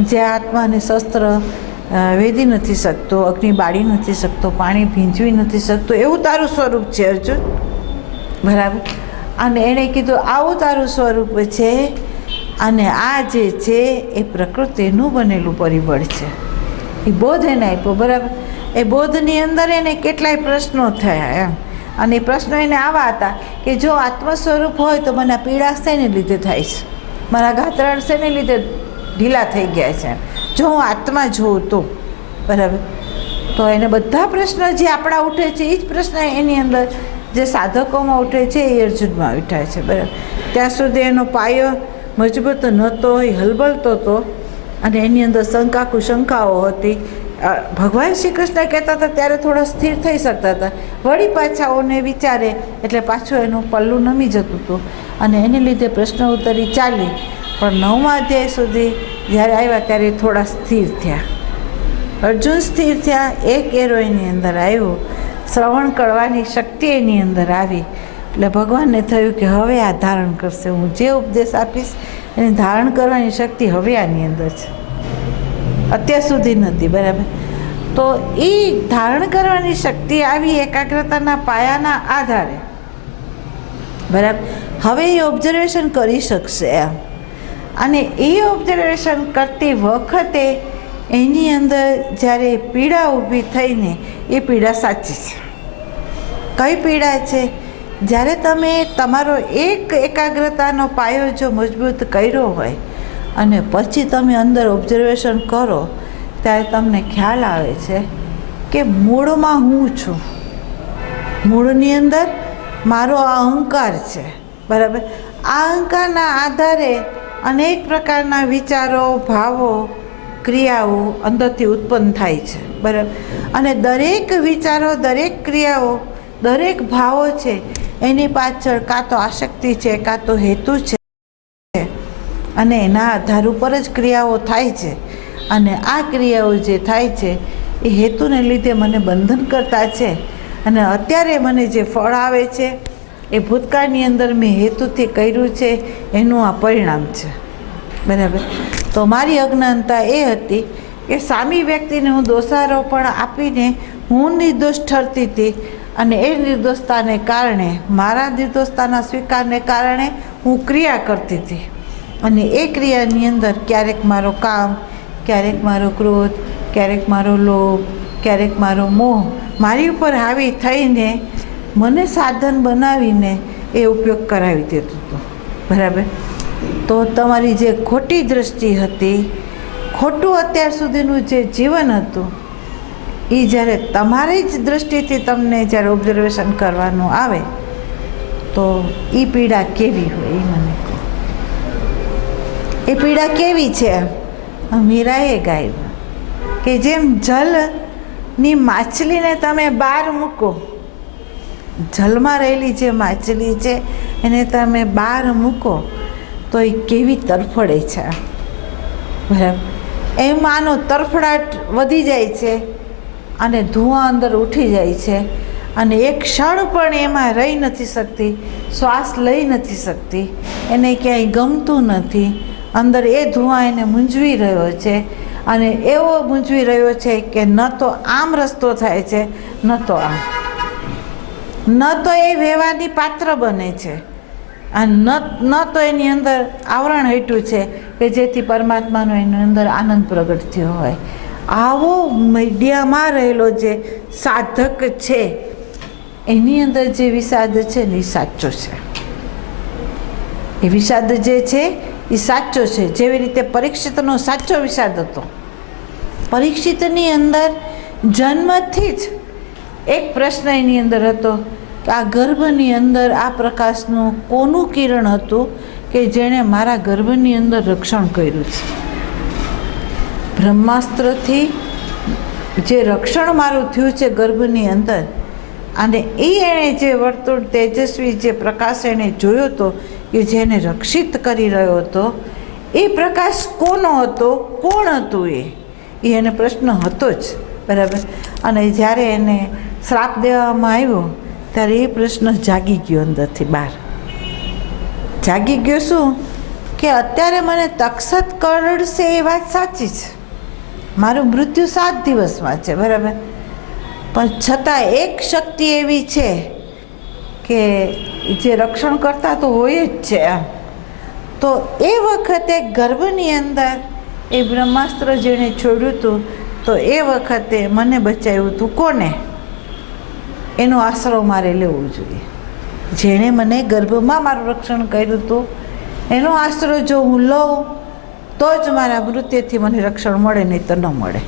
જે આત્માને શસ્ત્ર વેદી નથી શકતો, અગ્નિ બાળી નથી શકતો, પાણી ભીંજવી નથી શકતો, એવું તારું સ્વરૂપ છે અર્જુન, બરાબર. અને એણે કીધું આવું તારું સ્વરૂપ છે, અને આ જે છે એ પ્રકૃતિનું બનેલું પરિબળ છે. એ બોધ એને આપ્યો, બરાબર. એ બોધની અંદર એને કેટલાય પ્રશ્નો થયા એમ, અને એ પ્રશ્નો એને આવા હતા કે જો આત્મ સ્વરૂપ હોય તો મને પીડા શેને લીધે થાય છે, મારા ગાત્રા શેને લીધે ઢીલા થઈ ગયા છે, જો હું આત્મા જોઉં તો, બરાબર. તો એને બધા પ્રશ્નો જે આપણા ઉઠે છે એ જ પ્રશ્ન એની અંદર જે સાધકોમાં ઉઠે છે એ અર્જુનમાં ઉઠાય છે, બરાબર. ત્યાં સુધી એનો પાયો મજબૂત નહોતો, એ હલબલતો હતો, અને એની અંદર શંકા કુશંકાઓ હતી. ભગવાન શ્રી કૃષ્ણ કહેતા હતા ત્યારે થોડા સ્થિર થઈ શકતા હતા, વળી પાછાઓને વિચારે એટલે પાછું એનું પલ્લું નમી જતું હતું, અને એને લીધે પ્રશ્ન ઉત્તરી ચાલી. પણ 9મા અધ્યાય સુધી જ્યારે આવ્યા ત્યારે થોડા સ્થિર થયા, અર્જુન સ્થિર થયા. એક એરો એની અંદર આવ્યો, શ્રવણ કરવાની શક્તિ એની અંદર આવી, એટલે ભગવાનને થયું કે હવે આ ધારણ કરશે, હું જે ઉપદેશ આપીશ એને ધારણ કરવાની શક્તિ હવે આની અંદર છે, અત્યાર સુધી નથી, બરાબર. તો એ ધારણ કરવાની શક્તિ આવી એકાગ્રતાના પાયાના આધારે, બરાબર. હવે એ ઓબ્ઝર્વેશન કરી શકશે એમ, અને એ ઓબ્ઝર્વેશન કરતી વખતે એની અંદર જ્યારે પીડા ઊભી થઈને, એ પીડા સાચી છે. કઈ પીડા છે? જ્યારે તમે તમારો એક એકાગ્રતાનો પાયો જો મજબૂત કર્યો હોય અને પછી તમે અંદર ઓબ્ઝર્વેશન કરો, ત્યારે તમને ખ્યાલ આવે છે કે મૂળમાં હું છું, મૂળની અંદર મારો આ અહંકાર છે, બરાબર. આ અહંકારના આધારે અનેક પ્રકારના વિચારો, ભાવો, ક્રિયાઓ અંદરથી ઉત્પન્ન થાય છે, બરાબર. અને દરેક વિચારો, દરેક ક્રિયાઓ, દરેક ભાવો છે એની પાછળ કાં તો આસક્તિ છે, કાં તો હેતુ છે, અને એના આધાર ઉપર જ ક્રિયાઓ થાય છે. અને આ ક્રિયાઓ જે થાય છે એ હેતુને લીધે મને બંધન કરતા છે, અને અત્યારે મને જે ફળ આવે છે એ ભૂતકાળની અંદર મેં હેતુથી કર્યું છે એનું આ પરિણામ છે, બરાબર. તો મારી અજ્ઞાનતા એ હતી કે સામી વ્યક્તિને હું દોષારોપણ આપીને હું નિર્દોષ ઠરતી હતી, અને એ નિર્દોષતાને કારણે, મારા નિર્દોષતાના સ્વીકારને કારણે હું ક્રિયા કરતી હતી, અને એ ક્રિયાની અંદર ક્યારેક મારો કામ, ક્યારેક મારો ક્રોધ, ક્યારેક મારો લોભ, ક્યારેક મારો મોહ મારી ઉપર હાવી થઈને મને સાધન બનાવીને એ ઉપયોગ કરાવી દેતું હતું, બરાબર. તો તમારી જે ખોટી દૃષ્ટિ હતી, ખોટું અત્યાર સુધીનું જે જીવન હતું, એ જ્યારે તમારી જ દૃષ્ટિથી તમને જ્યારે ઓબ્ઝર્વેશન કરવાનું આવે તો એ પીડા કેવી હોય એ મને કહો. એ પીડા કેવી છે? મીરાએ ગાયું કે જેમ જલની માછલીને તમે બહાર મૂકો, જલમાં રહેલી જે માછલી છે એને તમે બહાર મૂકો તો એ કેવી તરફડે છે, બરાબર. એમાં આનો તરફડાટ વધી જાય છે અને ધુઆં અંદર ઉઠી જાય છે અને એક ક્ષણ પણ એમાં રહી નથી શકતી, શ્વાસ લઈ નથી શકતી, એને ક્યાંય ગમતું નથી. અંદર એ ધુઆં એને મૂંઝવી રહ્યો છે અને એવો મૂંઝવી રહ્યો છે કે ન તો આમ રસ્તો થાય છે ન તો આમ, ન તો એ વહેવાની પાત્ર બને છે અને ન તો એની અંદર આવરણ હેઠું છે કે જેથી પરમાત્માનો એની અંદર આનંદ પ્રગટ થયો હોય. આવો મીડિયામાં રહેલો જે સાધક છે એની અંદર જે વિષાદ છે ને એ સાચો છે. એ વિષાદ જે છે એ સાચો છે. જેવી રીતે પરીક્ષિતનો સાચો વિષાદ હતો. પરીક્ષિતની અંદર જન્મથી જ એક પ્રશ્ન એની અંદર હતો કે આ ગર્ભની અંદર આ પ્રકાશનું કોનું કિરણ હતું કે જેણે મારા ગર્ભની અંદર રક્ષણ કર્યું છે. બ્રહ્માસ્ત્રથી જે રક્ષણ મારું થયું છે ગર્ભની અંદર, અને એણે જે વર્તુળ તેજસ્વી જે પ્રકાશ એણે જોયો હતો કે જેને રક્ષિત કરી રહ્યો હતો, એ પ્રકાશ કોનો હતો, કોણ હતું એ એને પ્રશ્ન હતો જ, બરાબર. અને જ્યારે એને શ્રાપ દેવામાં આવ્યો ત્યારે એ પ્રશ્ન જાગી ગયો અંદરથી બહાર. જાગી ગયો શું કે અત્યારે મને તક્ષત કરડશે એ વાત સાચી છે, મારું મૃત્યુ 7 દિવસમાં છે, બરાબર. પણ છતાં એક શક્તિ એવી છે કે જે રક્ષણ કરતા તો હોય જ છે એમ. તો એ વખતે ગર્ભની અંદર એ બ્રહ્માસ્ત્ર જેણે છોડ્યું હતું તો એ વખતે મને બચાવ્યું હતું કોને? એનો આશરો મારે લેવો જોઈએ. જેણે મને ગર્ભમાં મારું રક્ષણ કર્યું હતું એનો આશરો જો હું લઉં તો જ મારા મૃત્યુથી મને રક્ષણ મળે, નહીં તો ન મળે,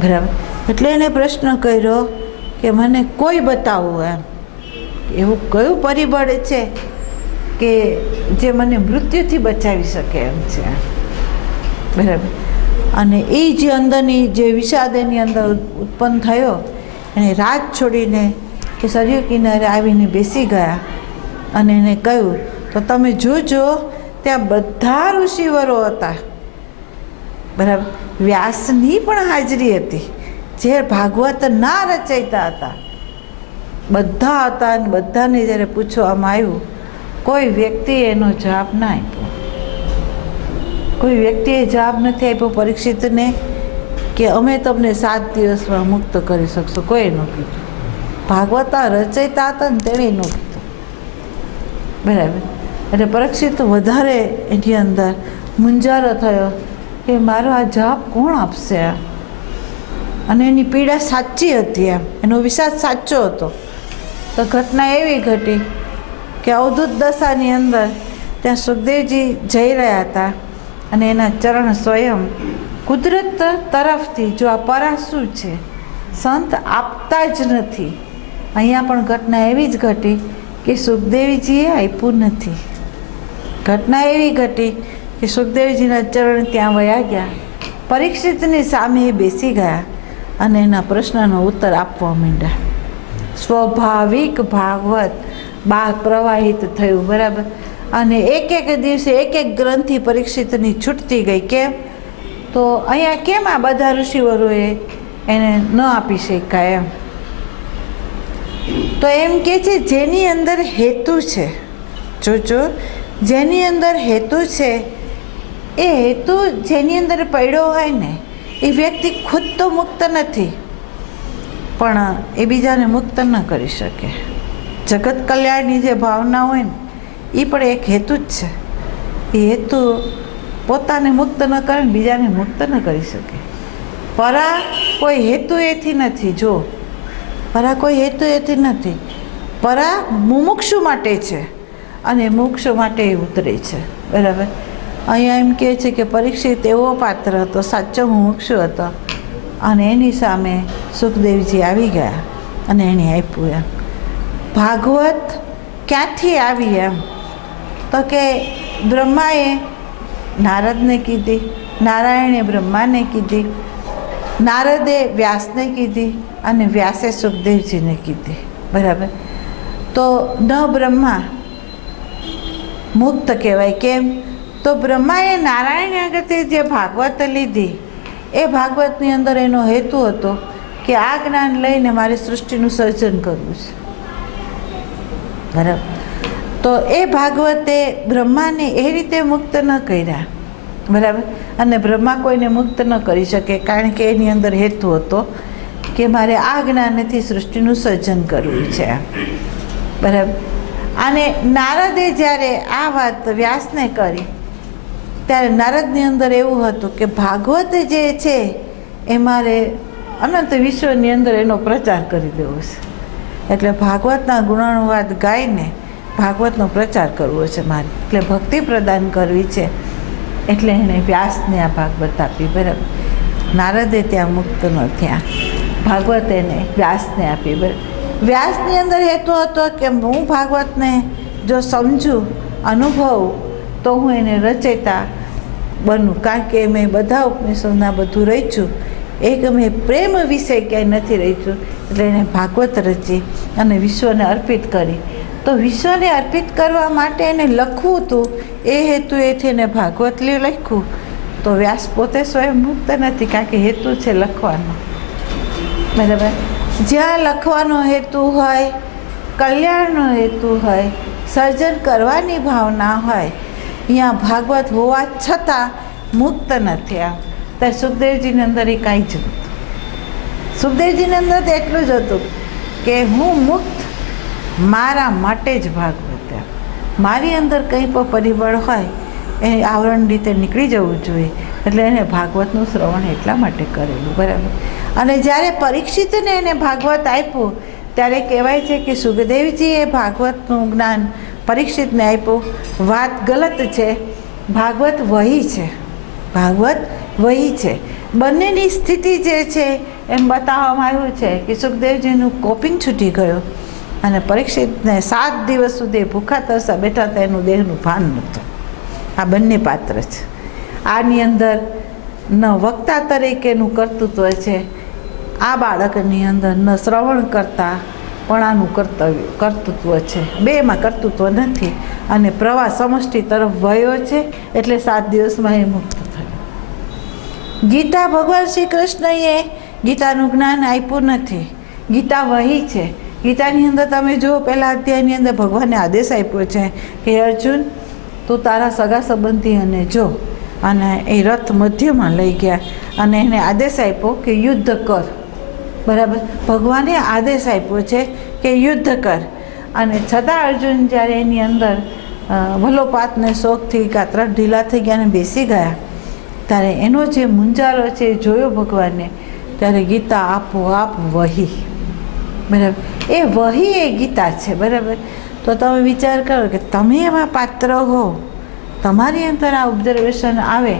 બરાબર. એટલે એને પ્રશ્ન કર્યો કે મને કોઈ બતાવું એમ, એવું કયું પરિબળ છે કે જે મને મૃત્યુથી બચાવી શકે એમ છે, બરાબર. અને એ જે અંદરની જે વિષાદ એની અંદર ઉત્પન્ન થયો, એને રાત છોડીને કે સરયુ કિનારે આવીને બેસી ગયા અને એને કહ્યું તો તમે જોજો ત્યાં બધા ઋષિવરો હતા, બરાબર. વ્યાસની પણ હાજરી હતી, જે ભાગવત ના રચયતા હતા, બધા હતા. અને બધાને જ્યારે પૂછવામાં આવ્યું કોઈ વ્યક્તિએ એનો જવાબ ના આપ્યો. કોઈ વ્યક્તિએ જવાબ નથી આપ્યો પરીક્ષિતને કે અમે તમને 7 દિવસમાં મુક્ત કરી શકશું. કોઈ ન કીધું. ભાગવતા રચયતા હતા ને તેણે ન કીધું, બરાબર. એટલે પરીક્ષિત વધારે એની અંદર મૂંઝારો થયો કે મારો આ જવાબ કોણ આપશે. અને એની પીડા સાચી હતી એમ, એનો વિષાદ સાચો હતો. તો ઘટના એવી ઘટી કે અવધૂત દશાની અંદર ત્યાં સુખદેવજી જઈ રહ્યા હતા અને એના ચરણ સ્વયં કુદરત તરફથી, જો આ પરા શું છે, સંત આપતા જ નથી. અહીંયા પણ ઘટના એવી જ ઘટી કે સુખદેવજીએ આપ્યું નથી. ઘટના એવી ઘટી કે સુખદેવજીના ચરણ ત્યાં વયા ગયા, પરીક્ષિતની સામે એ બેસી ગયા અને એના પ્રશ્નનો ઉત્તર આપવા માંડ્યા. સ્વાભાવિક ભાગવત બહાર પ્રવાહિત થયું, બરાબર. અને એક દિવસે એક ગ્રંથિ પરીક્ષિતની છૂટતી ગઈ. કેમ? તો અહીંયા કેમ આ બધા ઋષિવરોએ એને ન આપી શકાય એમ? તો એમ કે છે જેની અંદર હેતુ છે, જોજો, જેની અંદર હેતુ છે એ હેતુ જેની અંદર પડ્યો હોય ને એ વ્યક્તિ ખુદ તો મુક્ત નથી, પણ એ બીજાને મુક્ત ન કરી શકે. જગત કલ્યાણની જે ભાવના હોય ને એ પણ એક હેતુ જ છે. એ હેતુ પોતાને મુક્ત ન કરે ને બીજાને મુક્ત ન કરી શકે. પરા કોઈ હેતુ એથી નથી. જો પરા કોઈ હેતુ એથી નથી. પરા મુમુક્ષુ માટે છે અને મુક્ષુ માટે એ ઉતરે છે, બરાબર. અહીંયા એમ કહે છે કે પરીક્ષિત એવો પાત્ર હતો, સાચો મુમુક્ષુ હતો, અને એની સામે સુખદેવજી આવી ગયા અને એણે આપ્યું એમ. ભાગવત ક્યાંથી આવી એમ? તો કે બ્રહ્માએ નારદને કીધી, નારાયણે બ્રહ્માને કીધી, નારદે વ્યાસને કીધી અને વ્યાસે સુખદેવજીને કીધી. બરાબર. તો ન બ્રહ્મા મુક્ત કહેવાય. કેમ? તો બ્રહ્માએ નારાયણ આગળથી જે ભાગવત લીધી એ ભાગવતની અંદર એનો હેતુ હતો કે આ જ્ઞાન લઈને મારે સૃષ્ટિનું સર્જન કરવું છે. બરાબર. તો એ ભાગવતે બ્રહ્માને એ રીતે મુક્ત ન કર્યા. બરાબર. અને બ્રહ્મા કોઈને મુક્ત ન કરી શકે, કારણ કે એની અંદર હેતુ હતો કે મારે આ જ્ઞાનથી સૃષ્ટિનું સર્જન કરવું છે. બરાબર. અને નારદે જ્યારે આ વાત વ્યાસને કરી ત્યારે નારદની અંદર એવું હતું કે ભાગવત જે છે એ મારે અનંત વિશ્વની અંદર એનો પ્રચાર કરી દેવો છે. એટલે ભાગવતના ગુણાનુવાદ ગાઈને ભાગવતનો પ્રચાર કરવો છે મારે, એટલે ભક્તિ પ્રદાન કરવી છે. એટલે એણે વ્યાસને આ ભાગવત આપી. બરાબર. નારદે ત્યાં મુક્ત ન થયા, ભાગવત એને વ્યાસને આપી. બરાબર. વ્યાસની અંદર હેતુ હતો કે હું ભાગવતને જો સમજું, અનુભવું, તો હું એને રચયિતા બનું. કારણ કે મેં બધા ઉપનિષદના બધું રચ્યું, એક મેં પ્રેમ વિશે ક્યાંય નથી રચ્યું. એટલે એણે ભાગવત રચી અને વિશ્વને અર્પિત કરી. તો વિશ્વને અર્પિત કરવા માટે એને લખવું હતું, એ હેતુ એથી એને ભાગવત લખ્યું. તો વ્યાસ પોતે સ્વયં મુક્ત નથી, કારણ કે હેતુ છે લખવાનો. બરાબર. જ્યાં લખવાનો હેતુ હોય, કલ્યાણનો હેતુ હોય, સર્જન કરવાની ભાવના હોય, અહીંયા ભાગવત હોવા છતાં મુક્ત નથી. આમ ત્યારે સુખદેવજીની અંદર એ કાંઈ જ નહોતું. સુખદેવજીની અંદર તો એટલું જ હતું કે હું મુક્ત, મારા માટે જ ભાગવત. મારી અંદર કંઈ પણ પરિબળ હોય એ આવરણ રીતે નીકળી જવું જોઈએ. એટલે એને ભાગવતનું શ્રવણ એટલા માટે કરેલું. બરાબર. અને જ્યારે પરીક્ષિતને એને ભાગવત આપ્યું ત્યારે કહેવાય છે કે સુખદેવજીએ ભાગવતનું જ્ઞાન પરીક્ષિતને આપ્યું. વાત ગલત છે. ભાગવત વહી છે, ભાગવત વહી છે. બંનેની સ્થિતિ જે છે એમ બતાવવામાં આવ્યું છે કે સુખદેવજીનું કોપિંગ છૂટી ગયું અને પરીક્ષિતને 7 દિવસ સુધી ભૂખા તરસા બેઠા હતા, એનું દેહનું ભાન નહોતું. આ બંને પાત્ર છે. આની અંદર ન વક્તા તરીકેનું કર્તૃત્વ છે, આ બાળકની અંદર ન શ્રવણ કરતા પણ આનું કર્તૃત્વ છે. બેમાં કર્તૃત્વ નથી. અને પ્રવાહ સમષ્ટિ તરફ વયો છે. એટલે 7 દિવસમાં એ મુક્ત થયો. ગીતા ભગવાન શ્રી કૃષ્ણએ ગીતાનું જ્ઞાન આપ્યું નથી. ગીતા વહી છે. ગીતાની અંદર તમે જુઓ, પહેલા અધ્યાયની અંદર ભગવાને આદેશ આપ્યો છે કે અર્જુન, તું તારા સગા સંબંધીઓને જો. અને એ રથ મધ્યમાં લઈ ગયા અને એને આદેશ આપ્યો કે યુદ્ધ કર. બરાબર. ભગવાને આદેશ આપ્યો છે કે યુદ્ધ કર. અને છતાં અર્જુન જ્યારે એની અંદર વલોપાતને શોખથી કાતરા ઢીલા થઈ ગયા અને બેસી ગયા, ત્યારે એનો જે મૂંઝારો છે એ જોયો ભગવાને. ત્યારે ગીતા આપોઆપ વહી. બરાબર. એ વહી એ ગીતા છે. બરાબર. તો તમે વિચાર કરો કે તમે એવા પાત્ર હો, તમારી અંદર આ ઓબ્ઝર્વેશન આવે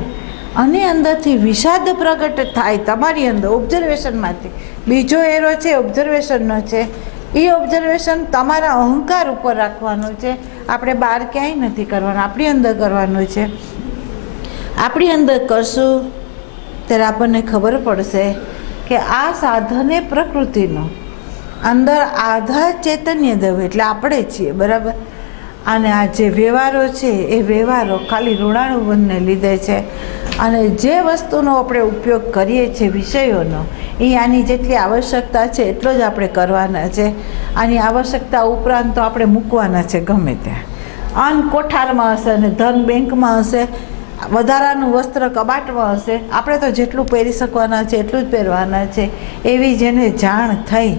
અને અંદરથી વિષાદ પ્રગટ થાય તમારી અંદર ઓબ્ઝર્વેશનમાંથી. બીજો એરો છે ઓબ્ઝર્વેશનનો છે. એ ઓબ્ઝર્વેશન તમારા અહંકાર ઉપર રાખવાનું છે. આપણે બહાર ક્યાંય નથી કરવાનું, આપણી અંદર કરવાનું છે. આપણી અંદર કરશું ત્યારે આપણને ખબર પડશે કે આ સાધન એ પ્રકૃતિનો, અંદર આધાર ચૈતન્ય દેવ એટલે આપણે છીએ. બરાબર. અને આ જે વ્યવહારો છે એ વ્યવહારો ખાલી ઋણાનુબંધને લીધે છે. અને જે વસ્તુનો આપણે ઉપયોગ કરીએ છીએ વિષયોનો, એ આની જેટલી આવશ્યકતા છે એટલો જ આપણે કરવાના છે. આની આવશ્યકતા ઉપરાંત તો આપણે મૂકવાના છે ગમે ત્યાં. અન્ન કોઠારમાં હશે અને ધન બેંકમાં હશે, વધારાનું વસ્ત્ર કબાટમાં હશે. આપણે તો જેટલું પહેરી શકવાના છે એટલું જ પહેરવાના છે. એવી જેને જાણ થઈ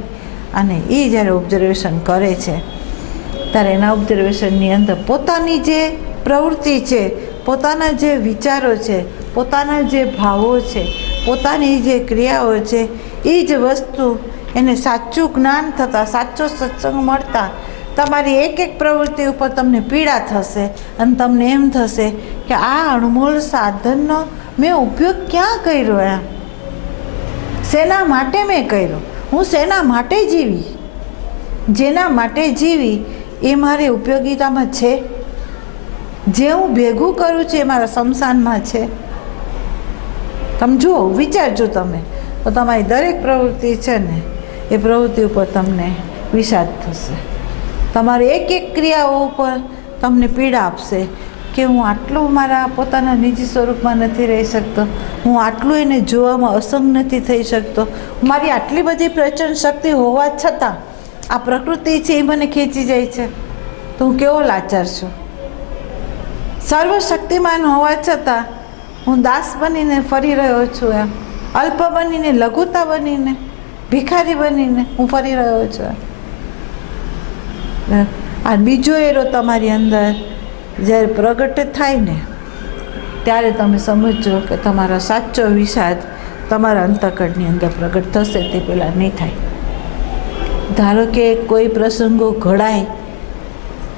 અને એ જ્યારે ઓબ્ઝર્વેશન કરે છે ત્યારે એના ઓબ્ઝર્વેશનની અંદર પોતાની જે પ્રવૃત્તિ છે, પોતાના જે વિચારો છે, પોતાના જે ભાવો છે, પોતાની જે ક્રિયાઓ છે, એ જ વસ્તુ એને સાચું જ્ઞાન થતાં, સાચો સત્સંગ મળતા તમારી એક એક પ્રવૃત્તિ ઉપર તમને પીડા થશે અને તમને એમ થશે કે આ અણમોલ સાધનનો મેં ઉપયોગ ક્યાં કર્યો? એમ શેના માટે મેં કર્યો? હું શેના માટે જીવી? જેના માટે જીવી એ મારી ઉપયોગિતામાં છે? જે હું ભેગું કરું છું એ મારા શમશાનમાં છે? તમે જુઓ, વિચારજો તમે, તો તમારી દરેક પ્રવૃત્તિ છે ને એ પ્રવૃત્તિ ઉપર તમને વિષાદ થશે. તમારી એક એક ક્રિયાઓ ઉપર તમને પીડા આપશે કે હું આટલું મારા પોતાના નિજી સ્વરૂપમાં નથી રહી શકતો, હું આટલું એને જોવામાં અસંગ નથી થઈ શકતો, મારી આટલી બધી પ્રચંડ શક્તિ હોવા છતાં આ પ્રકૃતિ છે એ મને ખેંચી જાય છે, તો હું કેવો લાચાર છું. સર્વશક્તિમાન હોવા છતાં હું દાસ બનીને ફરી રહ્યો છું, એમ અલ્પ બનીને, લઘુતા બનીને, ભિખારી બનીને હું ફરી રહ્યો છું. આ બીજો એરો તમારી અંદર જ્યારે પ્રગટ થાય ને ત્યારે તમે સમજો કે તમારો સાચો વિષાદ તમારા અંતઃકરણની અંદર પ્રગટ થશે, તે પહેલાં નહીં થાય. ધારો કે કોઈ પ્રસંગો ઘડાય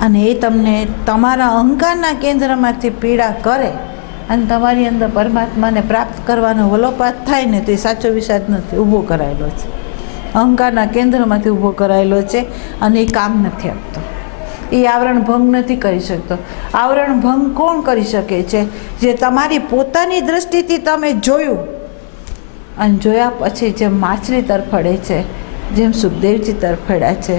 અને એ તમને તમારા અહંકારના કેન્દ્રમાંથી પીડા કરે અને તમારી અંદર પરમાત્માને પ્રાપ્ત કરવાનો વલોપાત થાય ને, તો એ સાચો વિષાદ નથી, ઊભો કરાયેલો છે, અહંકારના કેન્દ્રમાંથી ઊભો કરાયેલો છે અને એ કામ નથી આપતો, એ આવરણ ભંગ નથી કરી શકતો. આવરણ ભંગ કોણ કરી શકે છે? જે તમારી પોતાની દૃષ્ટિથી તમે જોયું અને જોયા પછી જેમ માછલી તરફડે છે, જેમ સુખદેવજી તરફડ્યા છે,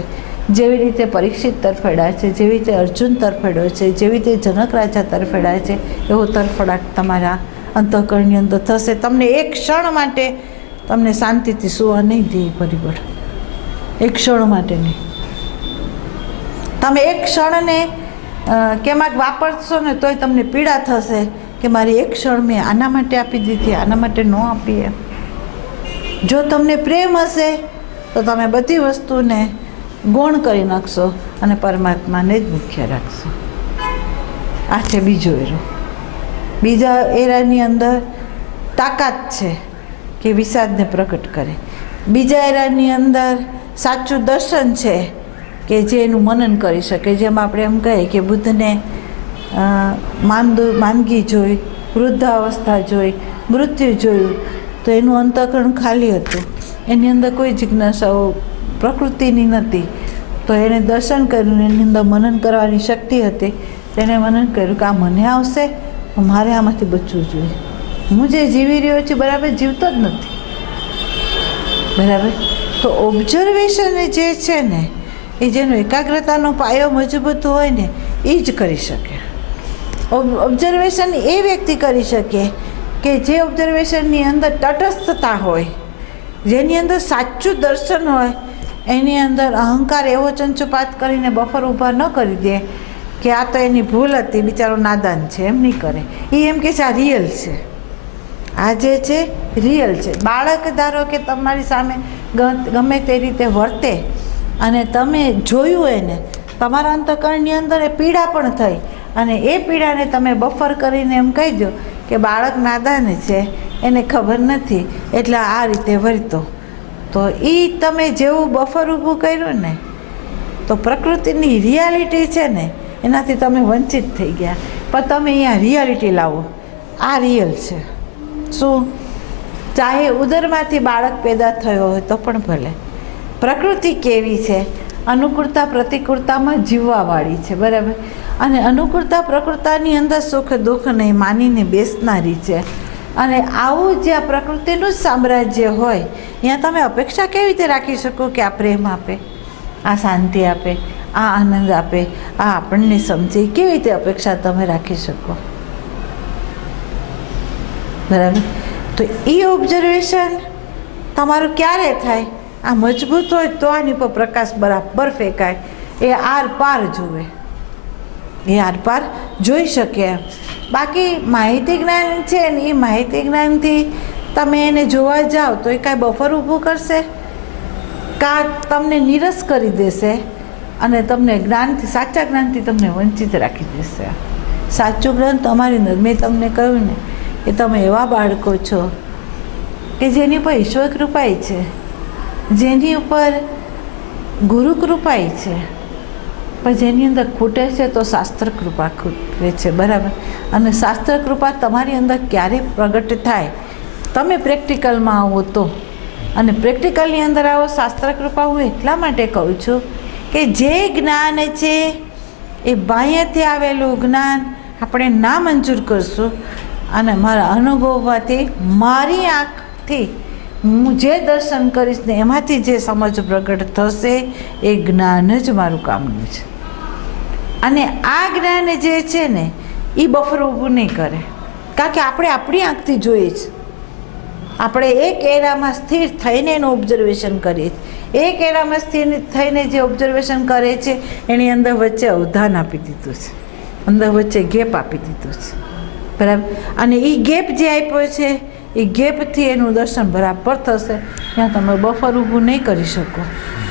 જેવી રીતે પરીક્ષિત તરફડ્યા છે, જેવી રીતે અર્જુન તરફડ્યો છે, જેવી રીતે જનક રાજા તરફડ્યા છે, એવો તરફડાટ તમારા અંતઃકરણની અંદર થશે. તમને એક ક્ષણ માટે તમને શાંતિથી સુવા નહીં દે પરિબળ, એક ક્ષણ માટે નહીં. તમે એક ક્ષણને કેમાંક વાપરશો ને તોય તમને પીડા થશે કે મારી એક ક્ષણ મેં આના માટે આપી દીધી, આના માટે ન આપીએ. જો તમને પ્રેમ હશે તો તમે બધી વસ્તુને ગૌણ કરી નાખશો અને પરમાત્માને જ મુખ્ય રાખશો. આ છે બીજો એરો. બીજા એરાની અંદર તાકાત છે કે વિષાદને પ્રગટ કરે. બીજા એરાની અંદર સાચું દર્શન છે કે જે એનું મનન કરી શકે. જેમ આપણે એમ કહીએ કે બુદ્ધને માંદગી જોઈ, વૃદ્ધાવસ્થા જોઈ, મૃત્યુ જોયું, તો એનું અંતઃકરણ ખાલી હતું, એની અંદર કોઈ જિજ્ઞાસાઓ પ્રકૃતિની નથી. તો એણે દર્શન કર્યું, એની અંદર મનન કરવાની શક્તિ હતી. તેણે મનન કર્યું કે આ મને આવશે, મારે આમાંથી બચવું જોઈએ. હું જે જીવી રહ્યો છું બરાબર જીવતો જ નથી, બરાબર. તો ઓબ્ઝર્વેશન જે છે ને એ જેનો એકાગ્રતાનો પાયો મજબૂત હોય ને એ જ કરી શકે. ઓબ્ઝર્વેશન એ વ્યક્તિ કરી શકે કે જે ઓબ્ઝર્વેશનની અંદર તટસ્થતા હોય, જેની અંદર સાચું દર્શન હોય, એની અંદર અહંકાર એવો ચંચુપાત કરીને બફર ઊભા ન કરી દે કે આ તો એની ભૂલ હતી, બિચારો નાદાન છે, એમ નહીં કરે. એ એમ કે છે આ રિયલ છે, આ જે છે રિયલ છે. બાળક ધારો કે તમારી સામે ગમે તે રીતે વર્તે અને તમે જોયું એને, તમારા અંતઃકરણની અંદર એ પીડા પણ થઈ અને એ પીડાને તમે બફર કરીને એમ કહી દો કે બાળક નાદાન છે, એને ખબર નથી એટલે આ રીતે વર્તો, તો એ તમે જેવું બફર ઊભું કર્યું ને તો પ્રકૃતિની રિયાલિટી છે ને એનાથી તમે વંચિત થઈ ગયા. પણ તમે અહીંયા રિયાલિટી લાવો, આ રિયલ છે. શું? ચાહે ઉદરમાંથી બાળક પેદા થયો હોય તો પણ ભલે. પ્રકૃતિ કેવી છે? અનુકૂળતા પ્રતિકૂળતામાં જીવવાવાળી છે, બરાબર. અને અનુકૂળતા પ્રકૃતિની અંદર સુખ દુઃખ નહીં માનીને બેસનારી છે. અને આવું જે આ પ્રકૃતિનું જ સામ્રાજ્ય હોય ત્યાં તમે અપેક્ષા કેવી રીતે રાખી શકો કે આ પ્રેમ આપે, આ શાંતિ આપે, આ આનંદ આપે, આ આપણને સમજે? કેવી રીતે અપેક્ષા તમે રાખી શકો? બરાબર. તો એ ઓબ્ઝર્વેશન તમારું ક્યારે થાય? આ મજબૂત હોય તો આની પર પ્રકાશ બરાબર ફેંકાય, એ આર પાર જુએ, એ આર પાર જોઈ શકે. બાકી માહિતી જ્ઞાન છે ને એ માહિતી જ્ઞાનથી તમે એને જોવા જાઓ તો એ કાંઈ બફર ઊભું કરશે? કાં તમને નીરસ કરી દેશે અને તમને જ્ઞાનથી, સાચા જ્ઞાનથી તમને વંચિત રાખી દેશે. સાચું જ્ઞાન તમારી અંદર, મેં તમને કહ્યું ને કે તમે એવા બાળકો છો કે જેની ઉપર ઈશ્વર કૃપાઈ છે, જેની ઉપર ગુરુ કૃપાઈ છે, પણ જેની અંદર ખૂટે છે તો શાસ્ત્ર કૃપા ખૂટે છે, બરાબર. અને શાસ્ત્ર કૃપા તમારી અંદર ક્યારે પ્રગટ થાય? તમે પ્રેક્ટિકલમાં આવો તો. અને પ્રેક્ટિકલની અંદર આવો, શાસ્ત્ર કૃપા હું એટલા માટે કહું છું કે જે જ્ઞાન છે એ બાહ્યથી આવેલું જ્ઞાન આપણે ના મંજૂર કરશું અને મારા અનુભવમાંથી મારી આંખથી હું જે દર્શન કરીશ ને એમાંથી જે સમજ પ્રગટ થશે એ જ્ઞાન જ મારું કામનું છે. અને આ જ્ઞાન જે છે ને એ બફર ઊભું નહીં કરે, કારણ કે આપણે આપણી આંખથી જોઈએ જ. આપણે એક એરામાં સ્થિર થઈને એનું ઓબ્ઝર્વેશન કરીએ છીએ. એક એરામાં સ્થિર થઈને જે ઓબ્ઝર્વેશન કરે છે એની અંદર વચ્ચે અવધાન આપી દીધું છે, અંદર વચ્ચે ગેપ આપી દીધું છે, બરાબર. અને એ ગેપ જે આપ્યો છે એ ગેપથી એનું દર્શન બરાબર થશે. ત્યાં તમે બફર ઊભું નહીં કરી શકો.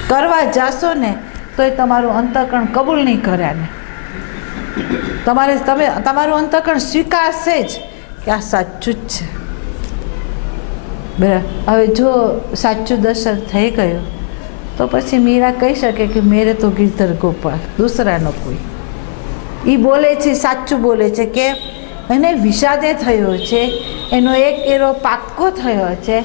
કરવા જાશો ને તો એ તમારું અંતઃકરણ કબૂલ નહીં કરે ને તમારું અંતઃકરણ સ્વીકારશે જ કે આ સાચું જ છે, બરાબર. હવે જો સાચું દર્શન થઈ ગયું તો પછી મીરા કહી શકે કે મેરે તો ગિરધર ગોપાલ, દૂસરાનો કોઈ. એ બોલે છે સાચું બોલે છે કે એને વિષાદે થયો છે, એનો એક એરો પાક્કો થયો છે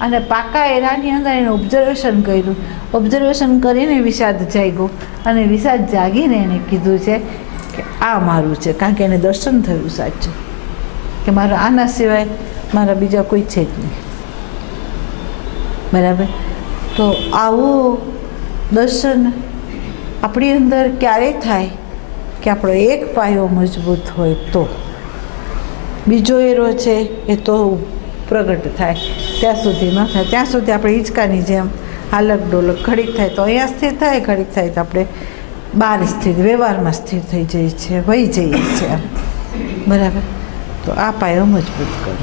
અને પાકા એરાની અંદર એને ઓબ્ઝર્વેશન કર્યું. ઓબ્ઝર્વેશન કરીને વિષાદ જાગ્યો અને વિષાદ જાગીને એને કીધું છે કે આ મારું છે, કારણ કે એને દર્શન થયું સાચું કે મારા આના સિવાય મારા બીજા કોઈ છે જ નહીં, બરાબર. તો આવું દર્શન આપણી અંદર ક્યારે થાય કે આપણો એક પાયો મજબૂત હોય તો. બીજો એરો છે એ તો પ્રગટ થાય, ત્યાં સુધી ન થાય. ત્યાં સુધી આપણે હિંચકાની જેમ હાલક ડોલક, ઘડીક થાય તો અહીંયા સ્થિર થાય, ઘડીક થાય તો આપણે બહાર સ્થિર વ્યવહારમાં સ્થિર થઈ જઈએ છીએ, વહી જઈએ છીએ, બરાબર. તો આ પાયો મજબૂત કરો.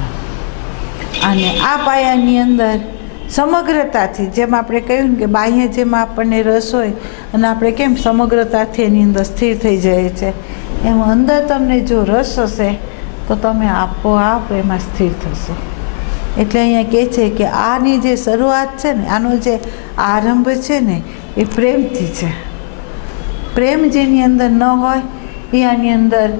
અને આ પાયાની અંદર સમગ્રતાથી, જેમ આપણે કહ્યું ને કે બાહ્ય જેમાં આપણને રસ હોય અને આપણે કેમ સમગ્રતાથી એની અંદર સ્થિર થઈ જાય છે, એમ અંદર તમને જો રસ હશે તો તમે આપોઆપ એમાં સ્થિર થશો. એટલે અહીંયા કહે છે કે આની જે શરૂઆત છે ને, આનો જે આરંભ છે ને એ પ્રેમથી છે. પ્રેમ જેની અંદર ન હોય એ આની અંદર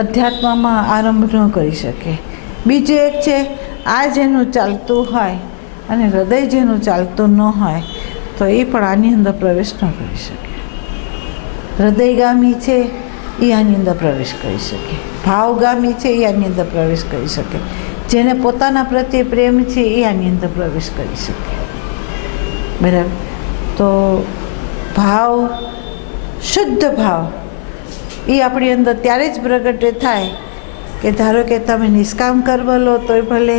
અધ્યાત્મમાં આરંભ ન કરી શકે. બીજું એક છે, આ જેનું ચાલતું હોય અને હૃદય જેનું ચાલતું ન હોય તો એ પણ આની અંદર પ્રવેશ ન કરી શકે. હૃદયગામી છે એ આની અંદર પ્રવેશ કરી શકે, ભાવગામી છે એ આની અંદર પ્રવેશ કરી શકે, જેને પોતાના પ્રત્યે પ્રેમ છે એ આની અંદર પ્રવેશ કરી શકે, બરાબર. તો ભાવ, શુદ્ધ ભાવ એ આપણી અંદર ત્યારે જ પ્રગટ થાય કે ધારો કે તમે નિષ્કામ કર્મ લો તોય ભલે,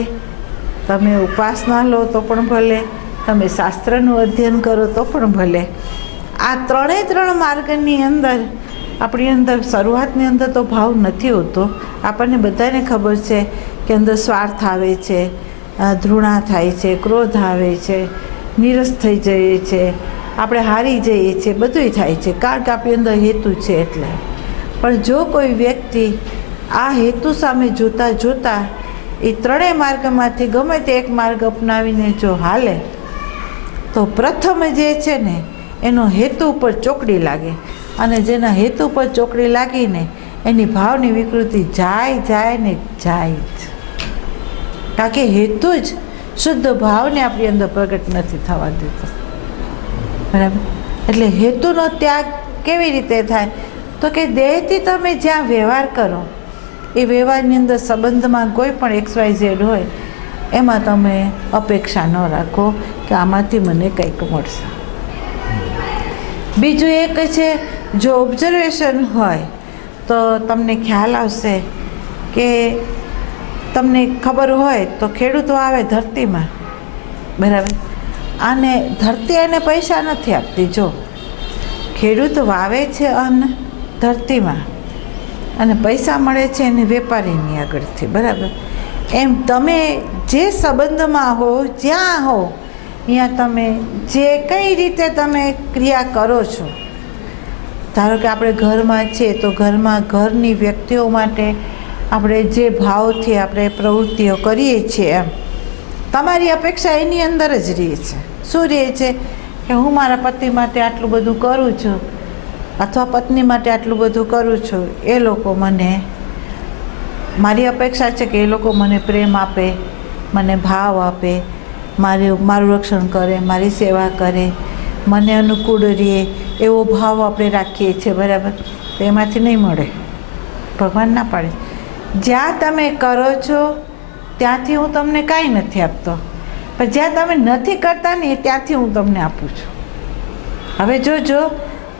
તમે ઉપાસના લો તો પણ ભલે, તમે શાસ્ત્રનું અધ્યયન કરો તો પણ ભલે. આ ત્રણ માર્ગની અંદર આપણી અંદર શરૂઆતની અંદર તો ભાવ નથી હોતો. આપણને બધાને ખબર છે કે અંદર સ્વાર્થ આવે છે, ધૃણા થાય છે, ક્રોધ આવે છે, નીરસ થઈ જઈએ છે, આપણે હારી જઈએ છીએ, બધુંય થાય છે, કારણ કે આપણી અંદર હેતુ છે એટલે. પણ જો કોઈ વ્યક્તિ આ હેતુ સામે જોતાં જોતાં એ ત્રણેય માર્ગમાંથી ગમે તે એક માર્ગ અપનાવીને જો હાલે તો પ્રથમ જે છે ને એનો હેતુ ઉપર ચોકડી લાગે, અને જેના હેતુ પર ચોકડી લાગીને એની ભાવની વિકૃતિ જાય ને જાય જ. કારણ કે હેતુ જ શુદ્ધ ભાવને આપણી અંદર પ્રગટ નથી થવા દેતો, બરાબર. એટલે હેતુનો ત્યાગ કેવી રીતે થાય તો કે દેહથી તમે જ્યાં વ્યવહાર કરો એ વ્યવહારની અંદર સંબંધમાં કોઈ પણ XYZ હોય એમાં તમે અપેક્ષા ન રાખો કે આમાંથી મને કંઈક મળશે. બીજું એક છે, જો ઓબ્ઝર્વેશન હોય તો તમને ખ્યાલ આવશે કે તમને ખબર હોય તો ખેડૂતો આવે ધરતીમાં, બરાબર. અને ધરતી એને પૈસા નથી આપતી. જો ખેડૂત વાવે છે અન્ન ધરતીમાં અને પૈસા મળે છે એને વેપારીની આગળથી, બરાબર. એમ તમે જે સંબંધમાં હો, જ્યાં હો, ત્યાં તમે જે કઈ રીતે તમે ક્રિયા કરો છો, ધારો કે આપણે ઘરમાં છીએ તો ઘરમાં ઘરની વ્યક્તિઓ માટે આપણે જે ભાવથી આપણે પ્રવૃત્તિઓ કરીએ છીએ, એમ તમારી અપેક્ષા એની અંદર જ રહે છે. શું રહે છે કે હું મારા પતિ માટે આટલું બધું કરું છું અથવા પત્ની માટે આટલું બધું કરું છું, એ લોકો મને, મારી અપેક્ષા છે કે એ લોકો મને પ્રેમ આપે, મને ભાવ આપે, મારું રક્ષણ કરે, મારી સેવા કરે, મને અનુકૂળ રહે, એવો ભાવ આપણે રાખીએ છીએ, બરાબર. તો એમાંથી નહીં મળે, ભગવાન ના પાડે જ્યાં તમે કરો છો ત્યાંથી હું તમને કાંઈ નથી આપતો, પણ જ્યાં તમે નથી કરતા ને ત્યાંથી હું તમને આપું છું. હવે જો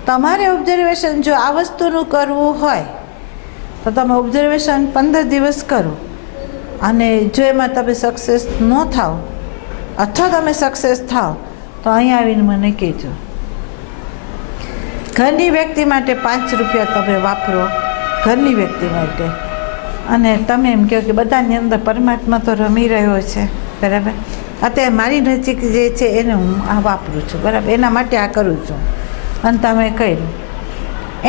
તમારે ઓબ્ઝર્વેશન જો આ વસ્તુનું કરવું હોય તો તમે ઓબ્ઝર્વેશન 15 દિવસ કરો, અને જો એમાં તમે સક્સેસ ન થાવ અથવા તમે સક્સેસ થાવ તો અહીં આવીને મને કહેજો. ઘરની વ્યક્તિ માટે 5 રૂપિયા તમે વાપરો, ઘરની વ્યક્તિ માટે, અને તમે એમ કહો કે બધાની અંદર પરમાત્મા તો રમી રહ્યો છે, બરાબર, અત્યારે મારી નજીક જે છે એને હું આ વાપરું છું, બરાબર, એના માટે આ કરું છું, અને તમે કર્યું.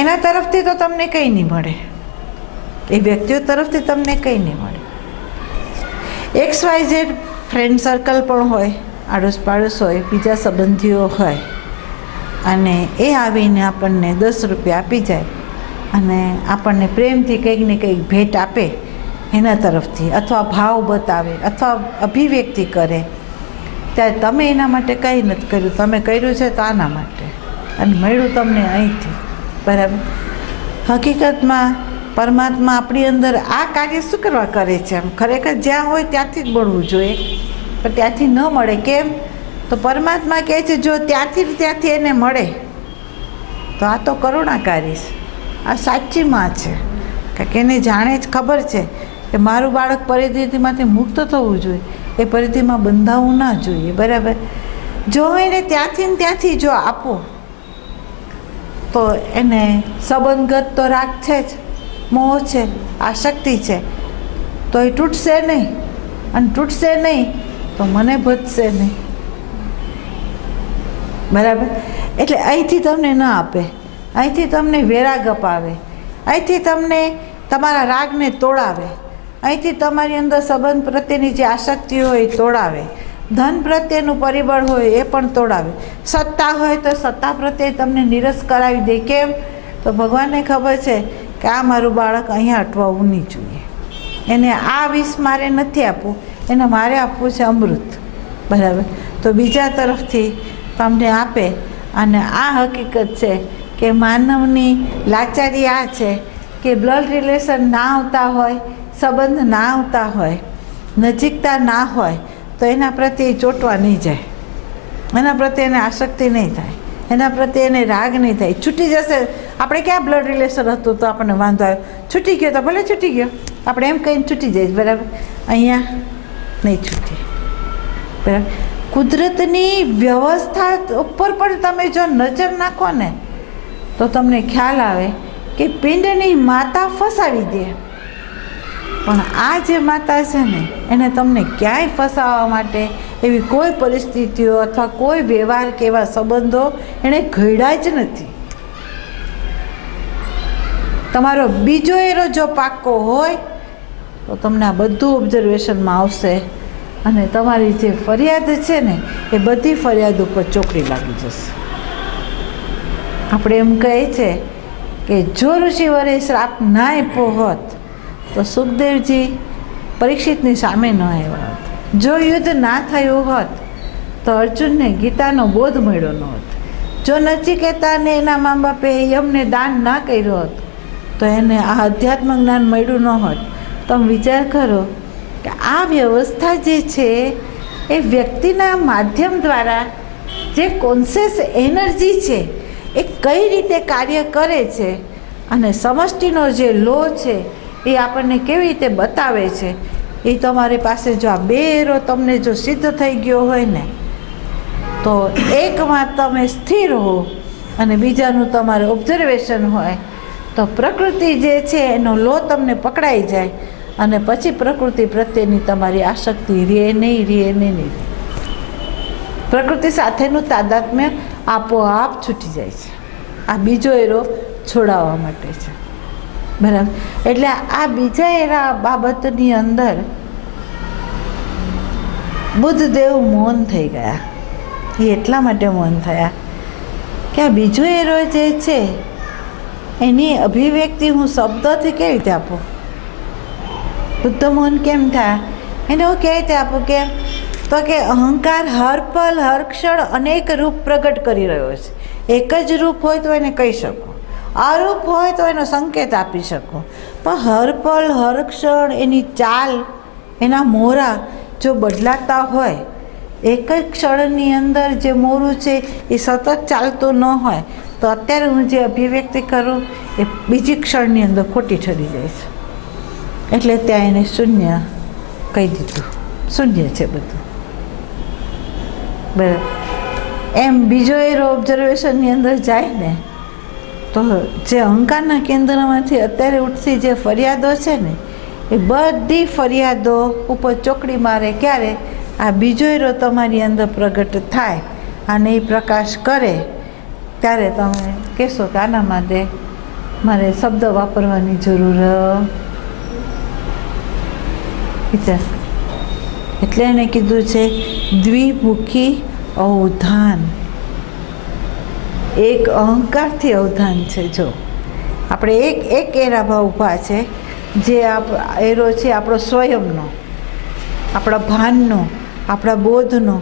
એના તરફથી તો તમને કંઈ નહીં મળે, એ વ્યક્તિઓ તરફથી તમને કંઈ નહીં મળે. XYZ ફ્રેન્ડ સર્કલ પણ હોય, આડોશ પાડોશ હોય, બીજા સંબંધીઓ હોય, અને એ આવીને આપણને 10 રૂપિયા આપી જાય અને આપણને પ્રેમથી કંઈક ને કંઈક ભેટ આપે એના તરફથી, અથવા ભાવ બતાવે અથવા અભિવ્યક્તિ કરે, ત્યારે તમે એના માટે કંઈ નથી કર્યું, તમે કર્યું છે તો આના માટે, અને મળ્યું તમને અહીંથી, બરાબર. હકીકતમાં પરમાત્મા આપણી અંદર આ કાર્ય શું કરવા કરે છે? આમ ખરેખર જ્યાં હોય ત્યાંથી જ મળવું જોઈએ, પણ ત્યાંથી ન મળે. કેમ? તો પરમાત્મા કહે છે જો ત્યાંથી એને મળે તો આ તો કરુણાકારી છે, આ સાચી માં છે, કારણ કે એને જાણે જ ખબર છે કે મારું બાળક પરિસ્થિતિમાંથી મુક્ત થવું જોઈએ, એ પરિસ્થિતિમાં બંધાવવું ના જોઈએ, બરાબર. જો એને ત્યાંથી જો આપો તો એને સંબંધગત તો રાગ છે જ, મોહ છે, આસક્તિ છે, તો એ તૂટશે નહીં, અને તૂટશે નહીં તો મને ભજશે નહીં, બરાબર. એટલે અહીંથી તમને ન આપે, અહીંથી તમને વેરાગ અપાવે, અહીંથી તમને તમારા રાગને તોડાવે, અહીંથી તમારી અંદર સંબંધ પ્રત્યેની જે આસક્તિ હોય એ તોડાવે, ધન પ્રત્યેનું પરિબળ હોય એ પણ તોડાવે, સત્તા હોય તો સત્તા પ્રત્યે તમને નિરસ કરાવી દે. કેમ? તો ભગવાનને ખબર છે કે આ મારું બાળક અહીંયા અટવાવું નહીં જોઈએ, એને આ વિષ મારે નથી આપવું, એને મારે આપવું છે અમૃત, બરાબર. તો બીજા તરફથી તમને આપે. અને આ હકીકત છે કે માનવની લાચારી આ છે કે બ્લડ રિલેશન ના આવતા હોય, સંબંધ ના આવતા હોય, નજીકતા ના હોય તો એના પ્રત્યે ચોંટવા નહીં જાય, એના પ્રત્યે એને આસક્તિ નહીં થાય, એના પ્રત્યે એને રાગ નહીં થાય. છૂટી જશે, આપણે ક્યાં બ્લડ રિલેશન હતું તો આપણને વાંધો આવ્યો, છૂટી ગયો તો ભલે છૂટી ગયો, આપણે એમ કહીને છૂટી જઈશ, બરાબર. અહીંયા નહીં છૂટે, બરાબર. કુદરતની વ્યવસ્થા ઉપર પણ તમે જો નજર નાખો ને તો તમને ખ્યાલ આવે કે પિંડની માતા ફસાવી દે, પણ આ જે માતા છે ને એને તમને ક્યાંય ફસાવવા માટે એવી કોઈ પરિસ્થિતિઓ અથવા કોઈ વ્યવહાર કે એવા સંબંધો એણે ઘડ્યા જ નથી. તમારો બીજો એરો જો પાક્કો હોય તો તમને આ બધું ઓબ્ઝર્વેશનમાં આવશે, અને તમારી જે ફરિયાદ છે ને એ બધી ફરિયાદ ઉપર ચોકડી લાગી જશે. આપણે એમ કહે છે કે જો ઋષિવરે શ્રાપ ના આપ્યો હોત તો સુખદેવજી પરીક્ષિતની સામે ન આવ્યા હોત, જો યુદ્ધ ના થયું હોત તો અર્જુનને ગીતાનો બોધ મળ્યો ન હોત, જો નચિકેતાને એના મા બાપે યમને દાન ના કર્યો હોત તો એને આ અધ્યાત્મ જ્ઞાન મળ્યું ન હોત. તમે વિચાર કરો કે આ વ્યવસ્થા જે છે એ વ્યક્તિના માધ્યમ દ્વારા જે કોન્શિયસ એનર્જી છે એ કઈ રીતે કાર્ય કરે છે, અને સમષ્ટિનો જે લો છે એ આપણને કેવી રીતે બતાવે છે. એ તમારી પાસે જો આ બે એરો તમને જો સિદ્ધ થઈ ગયો હોય ને તો એકમાં તમે સ્થિર હો અને બીજાનું તમારે ઓબ્ઝર્વેશન હોય તો પ્રકૃતિ જે છે એનો લો તમને પકડાઈ જાય, અને પછી પ્રકૃતિ પ્રત્યેની તમારી આસક્તિ રહે નહીં. પ્રકૃતિ સાથેનું તાદાત્મ્ય આપોઆપ છૂટી જાય છે. આ બીજો એરો છોડાવવા માટે છે, બરાબર. એટલે આ બીજા એરા બાબતની અંદર બુદ્ધદેવ મૌન થઈ ગયા. એ એટલા માટે મૌન થયા કે આ બીજો એરો જે છે એની અભિવ્યક્તિ હું શબ્દોથી કેવી રીતે આપું? બુદ્ધ મૌન કેમ થાય? એને હું કેવી રીતે આપું? કેમ? તો કે અહંકાર હર પલ હર ક્ષણ અનેક રૂપ પ્રગટ કરી રહ્યો છે. એક જ રૂપ હોય તો એને કહી શકું, અરૂપ હોય તો એનો સંકેત આપી શકું, પણ હર પલ હર ક્ષણ એની ચાલ, એના મોરા જો બદલાતા હોય, એક જ ક્ષણની અંદર જે મોરું છે એ સતત ચાલતું ન હોય, તો અત્યારે હું જે અભિવ્યક્તિ કરું એ બીજી ક્ષણની અંદર ખોટી ઠરી જાય છે. એટલે ત્યાં એને શૂન્ય કહી દીધું, શૂન્ય છે બધું. બરાબર. એમ બીજો એરો ઓબ્ઝર્વેશનની અંદર જાય ને તો જે અહંકારના કેન્દ્રમાંથી અત્યારે ઉઠતી જે ફરિયાદો છે ને, એ બધી ફરિયાદો ઉપર ચોકડી મારે ક્યારે? આ બીજો એરો તમારી અંદર પ્રગટ થાય અને એ પ્રકાશ કરે ત્યારે તમે કહેશો કે આના માટે મારે શબ્દ વાપરવાની જરૂર. એટલે એને કીધું છે દ્વિમુખી અવધાન. એક અહંકારથી અવધાન છે. જો આપણે એક એરામાં ઊભા છે, જે એરો છે આપણો સ્વયંનો, આપણા ભાનનો, આપણા બોધનો,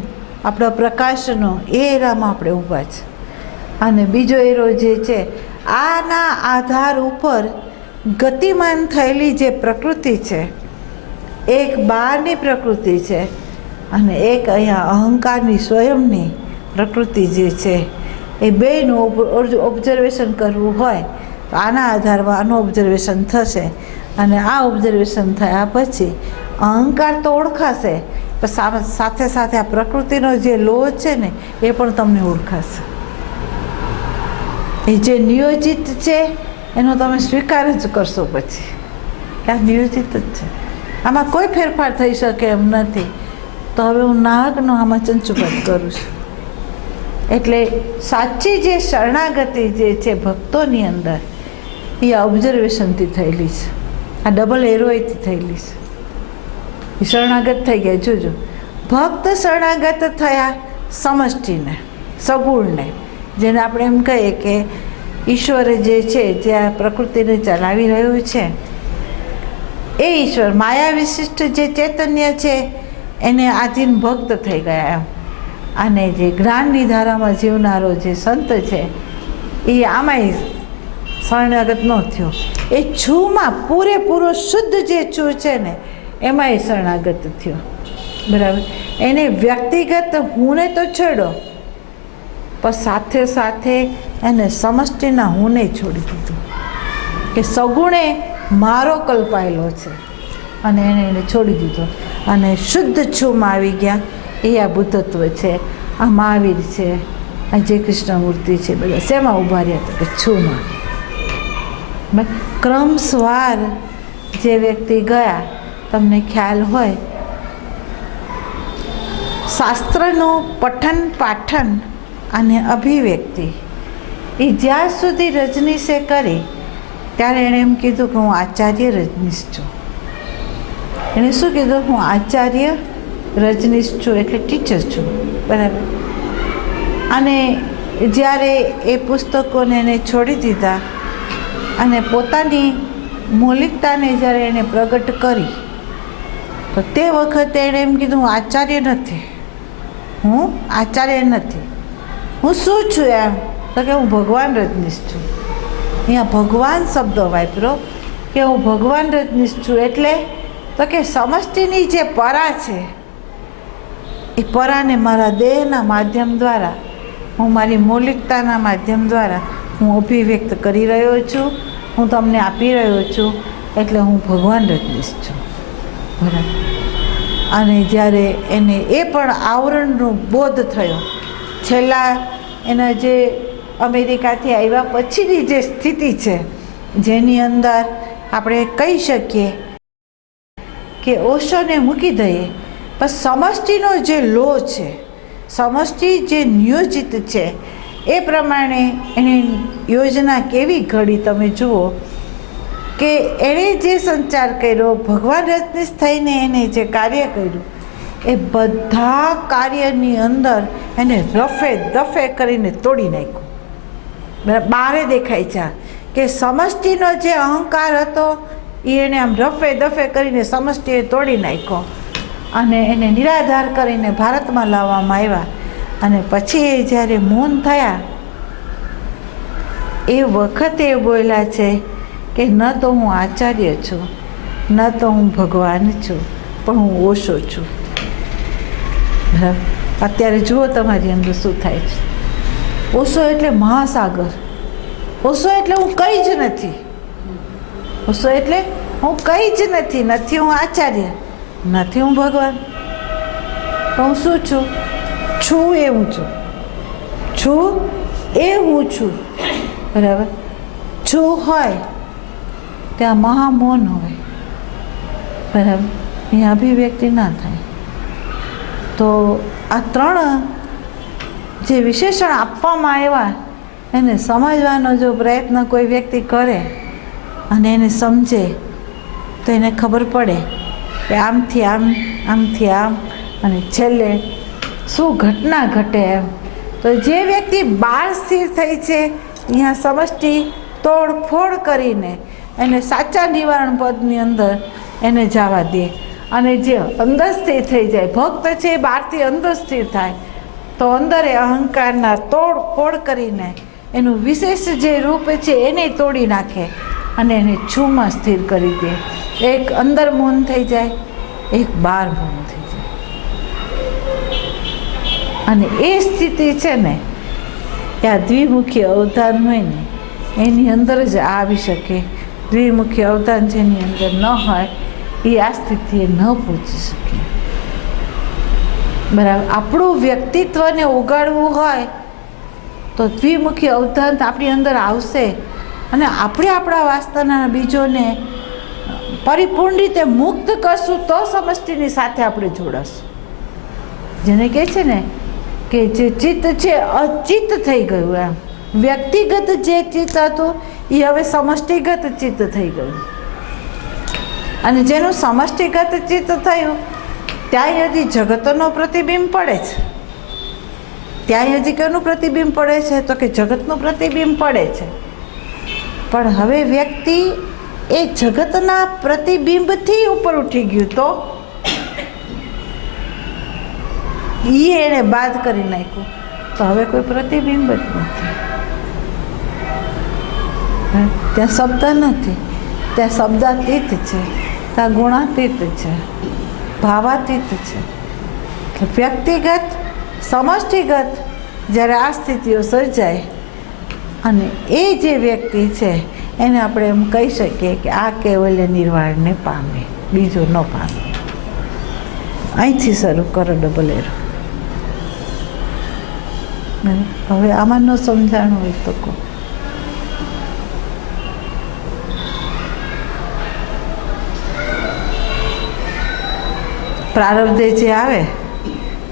આપણા પ્રકાશનો, એ એરામાં આપણે ઊભા છે. અને બીજો એરો જે છે આના આધાર ઉપર ગતિમાન થયેલી જે પ્રકૃતિ છે, એક બહારની પ્રકૃતિ છે અને એક અહીંયા અહંકારની સ્વયંની પ્રકૃતિ જે છે, એ બેયનું ઓબ્ઝર્વેશન કરવું હોય તો આના આધારમાં આનું ઓબ્ઝર્વેશન થશે. અને આ ઓબ્ઝર્વેશન થયા પછી અહંકાર તો ઓળખાશે, પણ સાથે સાથે આ પ્રકૃતિનો જે લોહ છે ને એ પણ તમને ઓળખાશે. એ જે નિયોજિત છે એનો તમે સ્વીકાર જ કરશો પછી કે આ નિયોજિત જ છે, આમાં કોઈ ફેરફાર થઈ શકે એમ નથી. તો હવે હું નાહકનો આમાં ચંચુપાત કરું છું. એટલે સાચી જે શરણાગતિ જે છે ભક્તોની અંદર, એ ઓબ્ઝર્વેશનથી થયેલી છે. આ ડબલ એરોએથી થયેલી છે. એ શરણાગત થઈ ગયા. જોજો, ભક્ત શરણાગત થયા સમષ્ટિને, સગુણને, જેને આપણે એમ કહીએ કે ઈશ્વરે જે છે, જે આ પ્રકૃતિને ચલાવી રહ્યું છે, એ ઈશ્વર માયા વિશિષ્ટ જે ચૈતન્ય છે એને આધીન ભક્ત થઈ ગયા એમ. અને જે જ્ઞાનની ધારામાં જીવનારો જે સંત છે એ આમાંય શરણાગત ન થયો. એ છૂમાં પૂરેપૂરો શુદ્ધ જે છૂ છે ને એમાંય શરણાગત થયો. બરાબર. એને વ્યક્તિગત હુંને તો છોડ્યો, પણ સાથે સાથે એને સમષ્ટિના હુંને છોડી દીધું કે સગુણે મારો કલ્પાયેલો છે અને એને છોડી દીધો અને શુદ્ધ છૂમાં આવી ગયા. એ આ બુદ્ધત્વ છે, આ મહાવીર છે, આ જે કૃષ્ણમૂર્તિ છે, બધા શેમાં ઊભા રહ્યા હતા? કે છૂમાં. ક્રમસવાર જે વ્યક્તિ ગયા, તમને ખ્યાલ હોય, શાસ્ત્રનું પઠન પાઠન અને અભિવ્યક્તિ એ જ્યાં સુધી રજનીશે કરી ત્યારે એણે એમ કીધું કે હું આચાર્ય રજનીશ છું. એણે શું કીધું? હું આચાર્ય રજનીશ છું, એટલે ટીચર છું. બરાબર. અને જ્યારે એ પુસ્તકોને એને છોડી દીધા અને પોતાની મૌલિકતાને જ્યારે એણે પ્રગટ કરી, તો તે વખતે એણે એમ કીધું હું આચાર્ય નથી, હું આચાર્ય નથી, હું શું છું એમ? તો કે હું ભગવાન રજનીશ છું. અહીંયા ભગવાન શબ્દ વાપરો કે હું ભગવાન રજનીશ છું. એટલે તો કે સમષ્ટિની જે પરા છે એ પરાને મારા દેહના માધ્યમ દ્વારા, હું મારી મૌલિકતાના માધ્યમ દ્વારા હું અભિવ્યક્ત કરી રહ્યો છું, હું તમને આપી રહ્યો છું. એટલે હું ભગવાન રજનીશ છું. બરાબર. અને જ્યારે એને એ પણ આવરણનો બોધ થયો, છેલ્લા એના જે અમેરિકાથી આવ્યા પછીની જે સ્થિતિ છે, જેની અંદર આપણે કહી શકીએ કે ઓશોને મૂકી દઈએ, પણ સમષ્ટિનો જે લો છે, સમષ્ટિ જે નિયોજિત છે, એ પ્રમાણે એની યોજના કેવી ઘડી તમે જુઓ કે એણે જે સંચાર કર્યો, ભગવાન રજનીશ થઈને એને જે કાર્ય કર્યું, એ બધા કાર્યની અંદર એને રફે દફે કરીને તોડી નાખ્યું. બરાબર. બારે દેખાય છે કે સમષ્ટિનો જે અહંકાર હતો એ એને આમ રફે દફે કરીને સમષ્ટિએ તોડી નાખ્યો અને એને નિરાધાર કરીને ભારતમાં લાવવામાં આવ્યા. અને પછી એ જ્યારે મૌન થયા એ વખતે એ બોલ્યા છે કે ન તો હું આચાર્ય છું, ન તો હું ભગવાન છું, પણ હું ઓશો છું. બરાબર. અત્યારે જુઓ તમારી અંદર શું થાય છે. ઓશો એટલે મહાસાગર. ઓશો એટલે હું કંઈ જ નથી. ઓશો એટલે હું કંઈ જ નથી. નથી હું આચાર્ય, નથી હું ભગવાન, પણ હું શું છું? છું એ હું છું. છું એ હું છું. બરાબર. છું હોય ત્યાં મહામૌન હોય. બરાબર. અહીંયા અભિવ્યક્તિ ના થાય. તો આ ત્રણ જે વિશેષણ આપવામાં આવ્યા એને સમજવાનો જો પ્રયત્ન કોઈ વ્યક્તિ કરે અને એને સમજે તો એને ખબર પડે કે આમથી આમ, આમથી આમ, અને છેલ્લે શું ઘટના ઘટે એમ. તો જે વ્યક્તિ બહાર સ્થિર થઈ છે અહીંયા સમષ્ટિ તોડફોડ કરીને એને સાચા નિવારણ પદની અંદર એને જવા દે, અને જે અંદર સ્થિર થઈ જાય ભક્ત છે એ બહારથી અંદર સ્થિર થાય તો અંદર એ અહંકારના તોડફોડ કરીને એનું વિશેષ જે રૂપ છે એને તોડી નાખે અને એને છૂમાં સ્થિર કરી દે. એક અંદર મૌન થઈ જાય, એક બહાર મૌન થઈ જાય. અને એ સ્થિતિ છે ને એ આ દ્વિમુખી અવધાન હોય ને એની અંદર જ આવી શકે. દ્વિમુખી અવધાન જેની અંદર ન હોય એ આ સ્થિતિએ ન પહોંચી શકે. બરાબર. આપણું વ્યક્તિત્વને ઉગાડવું હોય તો દ્વિમુખી અવધાન આપણી અંદર આવશે અને આપણે આપણા વાસનાના બીજોને પરિપૂર્ણ રીતે મુક્ત કરશું તો સમષ્ટિની સાથે આપણે જોડાશું. જેને કહે છે ને કે જે ચિત્ત છે અચિત્ત થઈ ગયું એમ. વ્યક્તિગત જે ચિત્ત હતું એ હવે સમષ્ટિગત ચિત્ત થઈ ગયું. અને જેનું સમષ્ટિગત ચિત્ત થયું ત્યાં હજી જગતનો પ્રતિબિંબ પડે છે. ત્યાં હજી કેનું પ્રતિબિંબ પડે છે? તો કે જગતનું પ્રતિબિંબ પડે છે. પણ હવે વ્યક્તિ એ જગતના પ્રતિબિંબથી ઉપર ઉઠી ગયું તો એને બાદ કરી નાખ્યું તો હવે કોઈ પ્રતિબિંબ જ નથી. ત્યાં શબ્દ નથી, ત્યાં શબ્દાતીત છે, ત્યાં ગુણાતીત છે, ભાવાતીત છે. વ્યક્તિગત સમષ્ટિગત જ્યારે આ સ્થિતિઓ સર્જાય અને એ જે વ્યક્તિ છે એને આપણે એમ કહી શકીએ કે આ કેવલ્ય નિર્વાણને પામે, બીજો ન પામે. અહીંથી શરૂ કરો ડબલ એરો. હવે આમાં ન સમજાણું હોય તો કહો. પ્રારબ્ધે જે આવે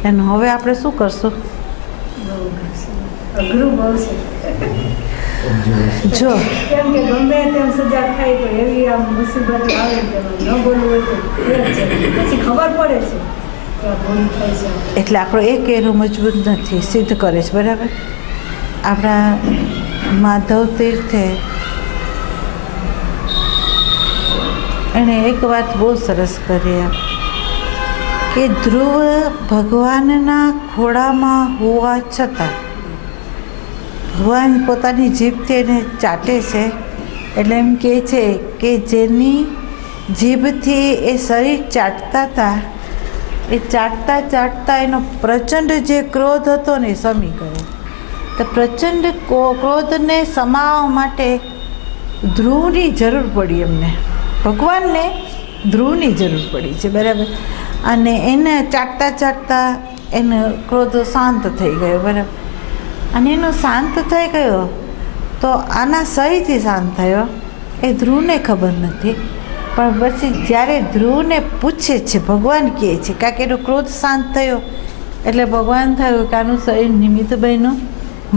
એનું હવે આપણે શું કરશું? અઘરું બહુ છે. જો કેમ કે ગમે તેમ સજાગ થાય તો એવી આમ મુસીબત આવે કે ન બોલવું હોય તો એ જ છે. પછી ખબર પડે છે કે આ ભૂલ થાય છે. એટલે આપણો એક એરો મજબૂત નથી, સિદ્ધ કરે છે. બરાબર. આપણા માધવ તીર્થે એણે એક વાત બહુ સરસ કરી કે ધ્રુવ ભગવાનના ખોળામાં હોવા છતાં ભગવાન પોતાની જીભથી એને ચાટે છે. એટલે એમ કહે છે કે જેની જીભથી એ શરીર ચાટતા હતા એ ચાટતા ચાટતા એનો પ્રચંડ જે ક્રોધ હતો ને એ શમી ગયો. તો પ્રચંડ ક્રોધને સમાવવા માટે ધ્રુવની જરૂર પડી એમને. ભગવાનને ધ્રુવની જરૂર પડી છે. બરાબર. અને એને ચાટતા ચાટતા એનો ક્રોધ શાંત થઈ ગયો. બરાબર. અને એનો શાંત થઈ ગયો તો આના સહીથી શાંત થયો એ ધ્રુવને ખબર નથી. પણ પછી જ્યારે ધ્રુવને પૂછે છે, ભગવાન કહે છે કારણ કે એનો ક્રોધ શાંત થયો એટલે ભગવાન થયું કે આનું શરીર નિમિત્ત બન્યું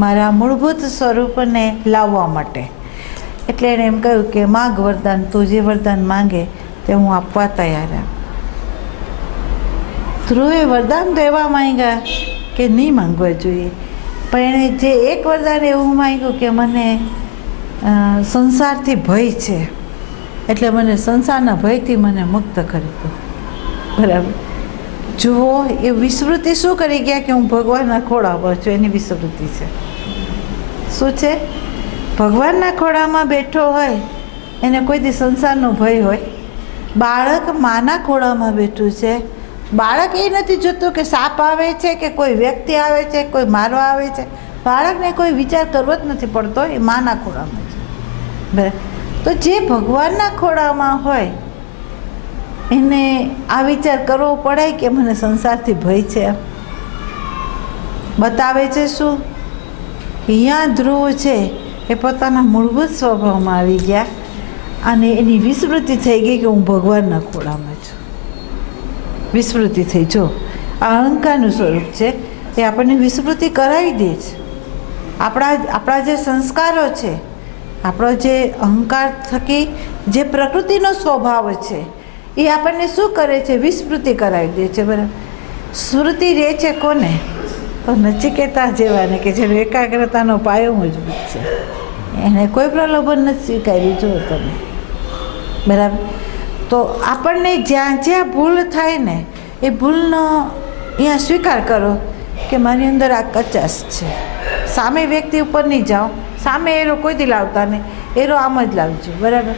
મારા મૂળભૂત સ્વરૂપને લાવવા માટે. એટલે એણે એમ કહ્યું કે માગ વરદાન, તું જે વરદાન માંગે તે હું આપવા તૈયાર એમ. ધ્રુવે વરદાન તો એવા માંગ્યા કે નહીં માંગવા જોઈએ, પણ એણે જે એક વરદાન એવું માંગ્યું કે મને સંસારથી ભય છે એટલે મને સંસારના ભયથી મને મુક્ત કરી દો. બરાબર. જુઓ એ વિસ્મૃતિ શું કરી ગયા કે હું ભગવાનના ખોળામાં છું, એની વિસ્મૃતિ છે. શું છે? ભગવાનના ખોળામાં બેઠો હોય એને કોઈ દી સંસારનો ભય હોય? બાળક માના ખોળામાં બેઠું છે, બાળક એ નથી જોતું કે સાપ આવે છે કે કોઈ વ્યક્તિ આવે છે, કોઈ મારવા આવે છે. બાળકને કોઈ વિચાર કરવો જ નથી પડતો, એ માના ખોળામાં છે. બરાબર. તો જે ભગવાનના ખોળામાં હોય એને આ વિચાર કરવો પડે કે મને સંસારથી ભય છે. બતાવે છે શું? અહીંયા ધ્રુવ છે એ પોતાના મૂળભૂત સ્વભાવમાં આવી ગયા અને એની વિસ્મૃતિ થઈ ગઈ કે હું ભગવાનના ખોળામાં છું. વિસ્મૃતિ થઈ. જો આ અહંકારનું સ્વરૂપ છે એ આપણને વિસ્મૃતિ કરાવી દે છે. આપણા જે સંસ્કારો છે, આપણો જે અહંકાર થકી જે પ્રકૃતિનો સ્વભાવ છે એ આપણને શું કરે છે? વિસ્મૃતિ કરાવી દે છે. બરાબર. સ્મૃતિ રહે છે કોને? તો નચિકેતા જેવાને કે જેનો એકાગ્રતાનો પાયો મજબૂત છે. એને કોઈ પ્રલોભન નથી સ્વીકાર્યું. જો તમે બરાબર. તો આપણને જ્યાં જ્યાં ભૂલ થાય ને એ ભૂલનો અહીંયા સ્વીકાર કરો કે મારી અંદર આ કચાશ છે. સામે વ્યક્તિ ઉપર નહીં જાઓ, સામે એરો કોઈ દી લાવતા નહીં, એરો આમ જ લાવજો. બરાબર.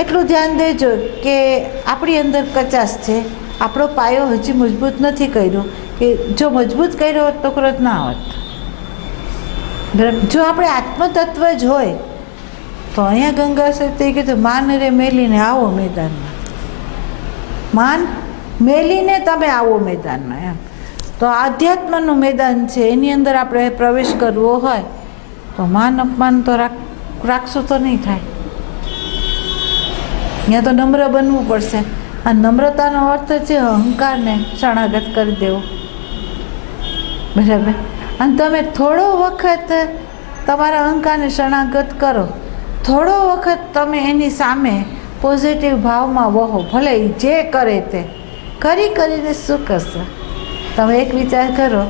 એટલું ધ્યાન દેજો કે આપણી અંદર કચાશ છે, આપણો પાયો હજી મજબૂત નથી કર્યો, કે જો મજબૂત કર્યો હોત તો ક્રોધ ના હોત. બરાબર. જો આપણે આત્મતત્વ જ હોય તો અહીંયા ગંગા સતી કીધું માન રે મેલીને આવો મેદાનમાં. માન મેલીને તમે આવો મેદાનમાં. એમ તો આધ્યાત્મનું મેદાન છે, એની અંદર આપણે પ્રવેશ કરવો હોય તો માન અપમાન તો રાખશું તો નહીં થાય. અહીંયા તો નમ્ર બનવું પડશે. આ નમ્રતાનો અર્થ છે અહંકારને શરણાગત કરી દેવો. બરાબર. અને તમે થોડો વખત તમારા અહંકારને શરણાગત કરો, થોડો વખત તમે એની સામે પોઝિટિવ ભાવમાં વહો, ભલે જે કરે તે કરીને શું કરશે? તમે એક વિચાર કરો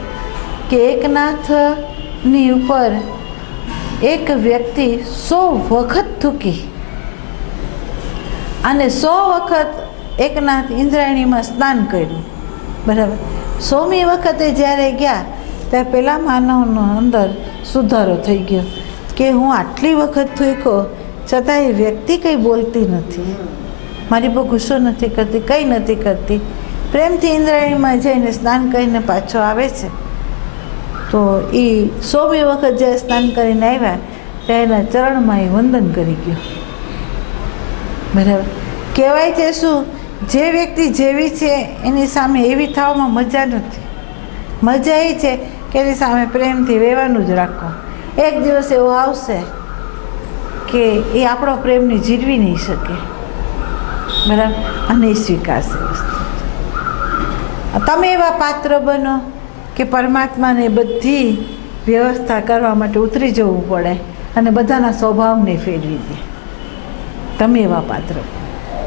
કે એકનાથની ઉપર એક વ્યક્તિ 100 વખત થૂકી અને 100 વખત એકનાથ ઇન્દ્રાયણીમાં સ્નાન કર્યું. બરાબર. 100મી વખતે જ્યારે ગયા ત્યારે પેલા માનવનો અંદર સુધારો થઈ ગયો કે હું આટલી વખત થૂક્યો છતાં એ વ્યક્તિ કંઈ બોલતી નથી, મારી બહુ ગુસ્સો નથી કરતી, કંઈ નથી કરતી, પ્રેમથી ઇન્દ્રાયણીમાં જઈને સ્નાન કરીને પાછો આવે છે. તો એ 100મી વખત જ્યારે સ્નાન કરીને આવ્યા ત્યારે એના ચરણમાં એ વંદન કરી ગયો. બરાબર. કહેવાય છે શું? જે વ્યક્તિ જેવી છે એની સામે એવી થવામાં મજા નથી. મજા એ છે કે એની સામે પ્રેમથી રહેવાનું જ રાખો. એક દિવસ એવો આવશે કે એ આપણો પ્રેમને જીરવી નહીં શકે. બરાબર. અને એ સ્વીકારશે વસ્તુ. તમે એવા પાત્ર બનો કે પરમાત્માને બધી વ્યવસ્થા કરવા માટે ઉતરી જવું પડે અને બધાના સ્વભાવને ફેરવી દે. તમે એવા પાત્ર.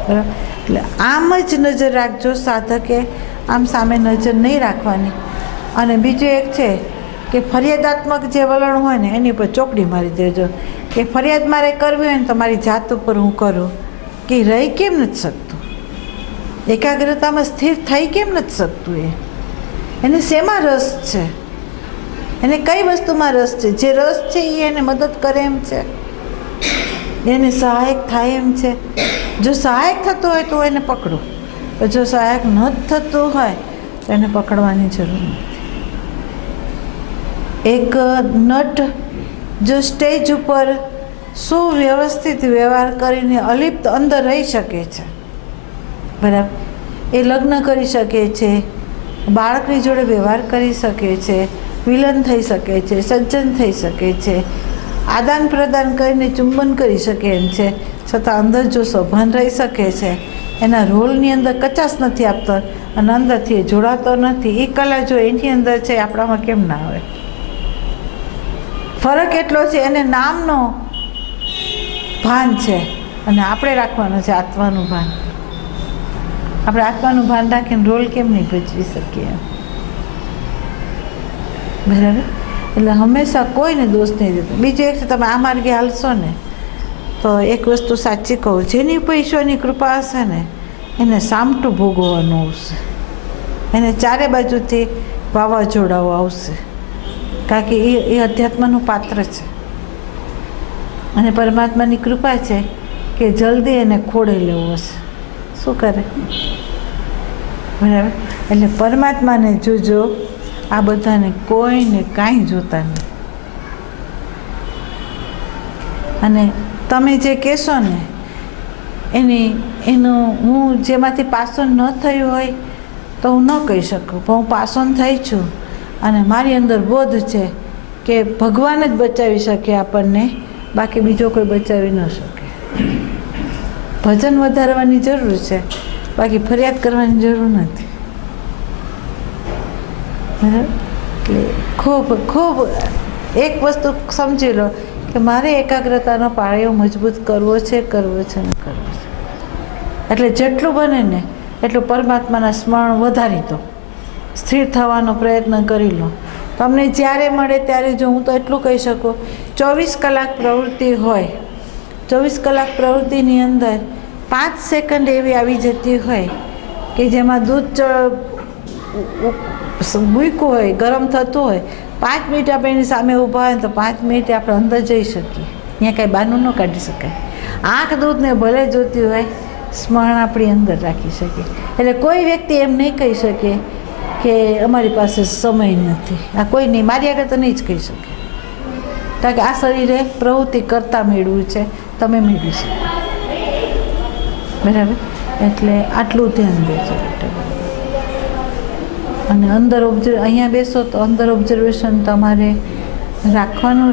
બરાબર. એટલે આમ જ નજર રાખજો સાધકે, આમ સામે નજર નહીં રાખવાની. અને બીજું એક છે કે ફરિયાદાત્મક જે વલણ હોય ને એની ઉપર ચોકડી મારી દેજો કે ફરિયાદ મારે કરવી હોય ને તો મારી જાત ઉપર હું કરું. કે રહી કેમ નથી શકતું? એકાગ્રતામાં સ્થિર થઈ કેમ નથી શકતું? એને શેમાં રસ છે? એને કઈ વસ્તુમાં રસ છે? જે રસ છે એ એને મદદ કરે એમ છે, એને સહાયક થાય એમ છે. જો સહાયક થતું હોય તો એને પકડો, જો સહાયક ન થતું હોય તો એને પકડવાની જરૂર નથી. એક નટ જો સ્ટેજ ઉપર સુવ્યવસ્થિત વ્યવહાર કરીને અલિપ્ત અંદર રહી શકે છે. બરાબર. એ લગ્ન કરી શકે છે, બાળકની જોડે વ્યવહાર કરી શકે છે, વિલન થઈ શકે છે, સજ્જન થઈ શકે છે, આદાન પ્રદાન કરીને ચુંબન કરી શકે એમ છે, છતાં અંદર જો સભાન રહી શકે છે, એના રોલની અંદર કચાશ નથી આપતો અને અંદરથી જોડાતો નથી, એ કલા જો એની અંદર છે આપણામાં કેમ ના આવે? ફરક એટલો છે, એને નામનો ભાન છે અને આપણે રાખવાનું છે આત્માનું ભાન. આપણે આત્માનું ભાન રાખીને રોલ કેમ નહીં ભજવી શકીએ? બરાબર. એટલે હંમેશા કોઈને દોષ નહીં દેતો. બીજું એક છે, તમે આ માર્ગે હાલશો ને તો એક વસ્તુ સાચી કહું, જેની ઉપર ઈશ્વરની કૃપા હશે ને એને સામટું ભોગવવાનું આવશે, એને ચારે બાજુથી વાવાઝોડાઓ આવશે, કારણ કે એ અધ્યાત્મનું પાત્ર છે અને પરમાત્માની કૃપા છે કે જલ્દી એને ખોળે લેવો હશે, શું કરે? બરાબર. એટલે પરમાત્માને જોજો, આ બધાને કોઈને કાંઈ જોતા નહીં. અને તમે જે કહેશો ને એનું હું જેમાંથી પાસન ન થયું હોય તો હું ન કહી શકું, પણ હું પાસન થઈ છું અને મારી અંદર બોધ છે કે ભગવાન જ બચાવી શકે આપણને, બાકી બીજો કોઈ બચાવી ન શકે. ભજન વધારવાની જરૂર છે, બાકી ફરિયાદ કરવાની જરૂર નથી. બરાબર. એટલે ખૂબ ખૂબ એક વસ્તુ સમજી લો કે મારે એકાગ્રતાનો પાયો મજબૂત કરવો છે ને કરવો છે. એટલે જેટલું બને ને એટલું પરમાત્માના સ્મરણ વધારી દો, સ્થિર થવાનો પ્રયત્ન કરી લો. તમને જ્યારે મળે ત્યારે, જો હું તો એટલું કહી શકું, 24 કલાક પ્રવૃત્તિ હોય, 24 કલાક પ્રવૃત્તિની અંદર 5 સેકન્ડ એવી આવી જતી હોય કે જેમાં દૂધ મૂક્યું હોય, ગરમ થતું હોય, 5 મિનિટ આપણે એની સામે ઊભા હોય તો 5 મિનિટ આપણે અંદર જઈ શકીએ. અહીંયા કાંઈ બહાનું ન કાઢી શકાય. આંખ દૂધને ભલે જોતી હોય, સ્મરણ આપણી અંદર રાખી શકીએ. એટલે કોઈ વ્યક્તિ એમ નહીં કહી શકે કે અમારી પાસે સમય નથી. આ કોઈ નહીં, મારી આગળ તો નહીં જ કહી શકે, કારણ કે આ શરીરે પ્રવૃત્તિ કરતાં મેળવ્યું છે, તમે મેળવી શકો. બરાબર. એટલે આટલું ધ્યાન દેજો. અને અંદર અહીંયા બેસો તો અંદર ઓબ્ઝર્વેશન તમારે રાખવાનું.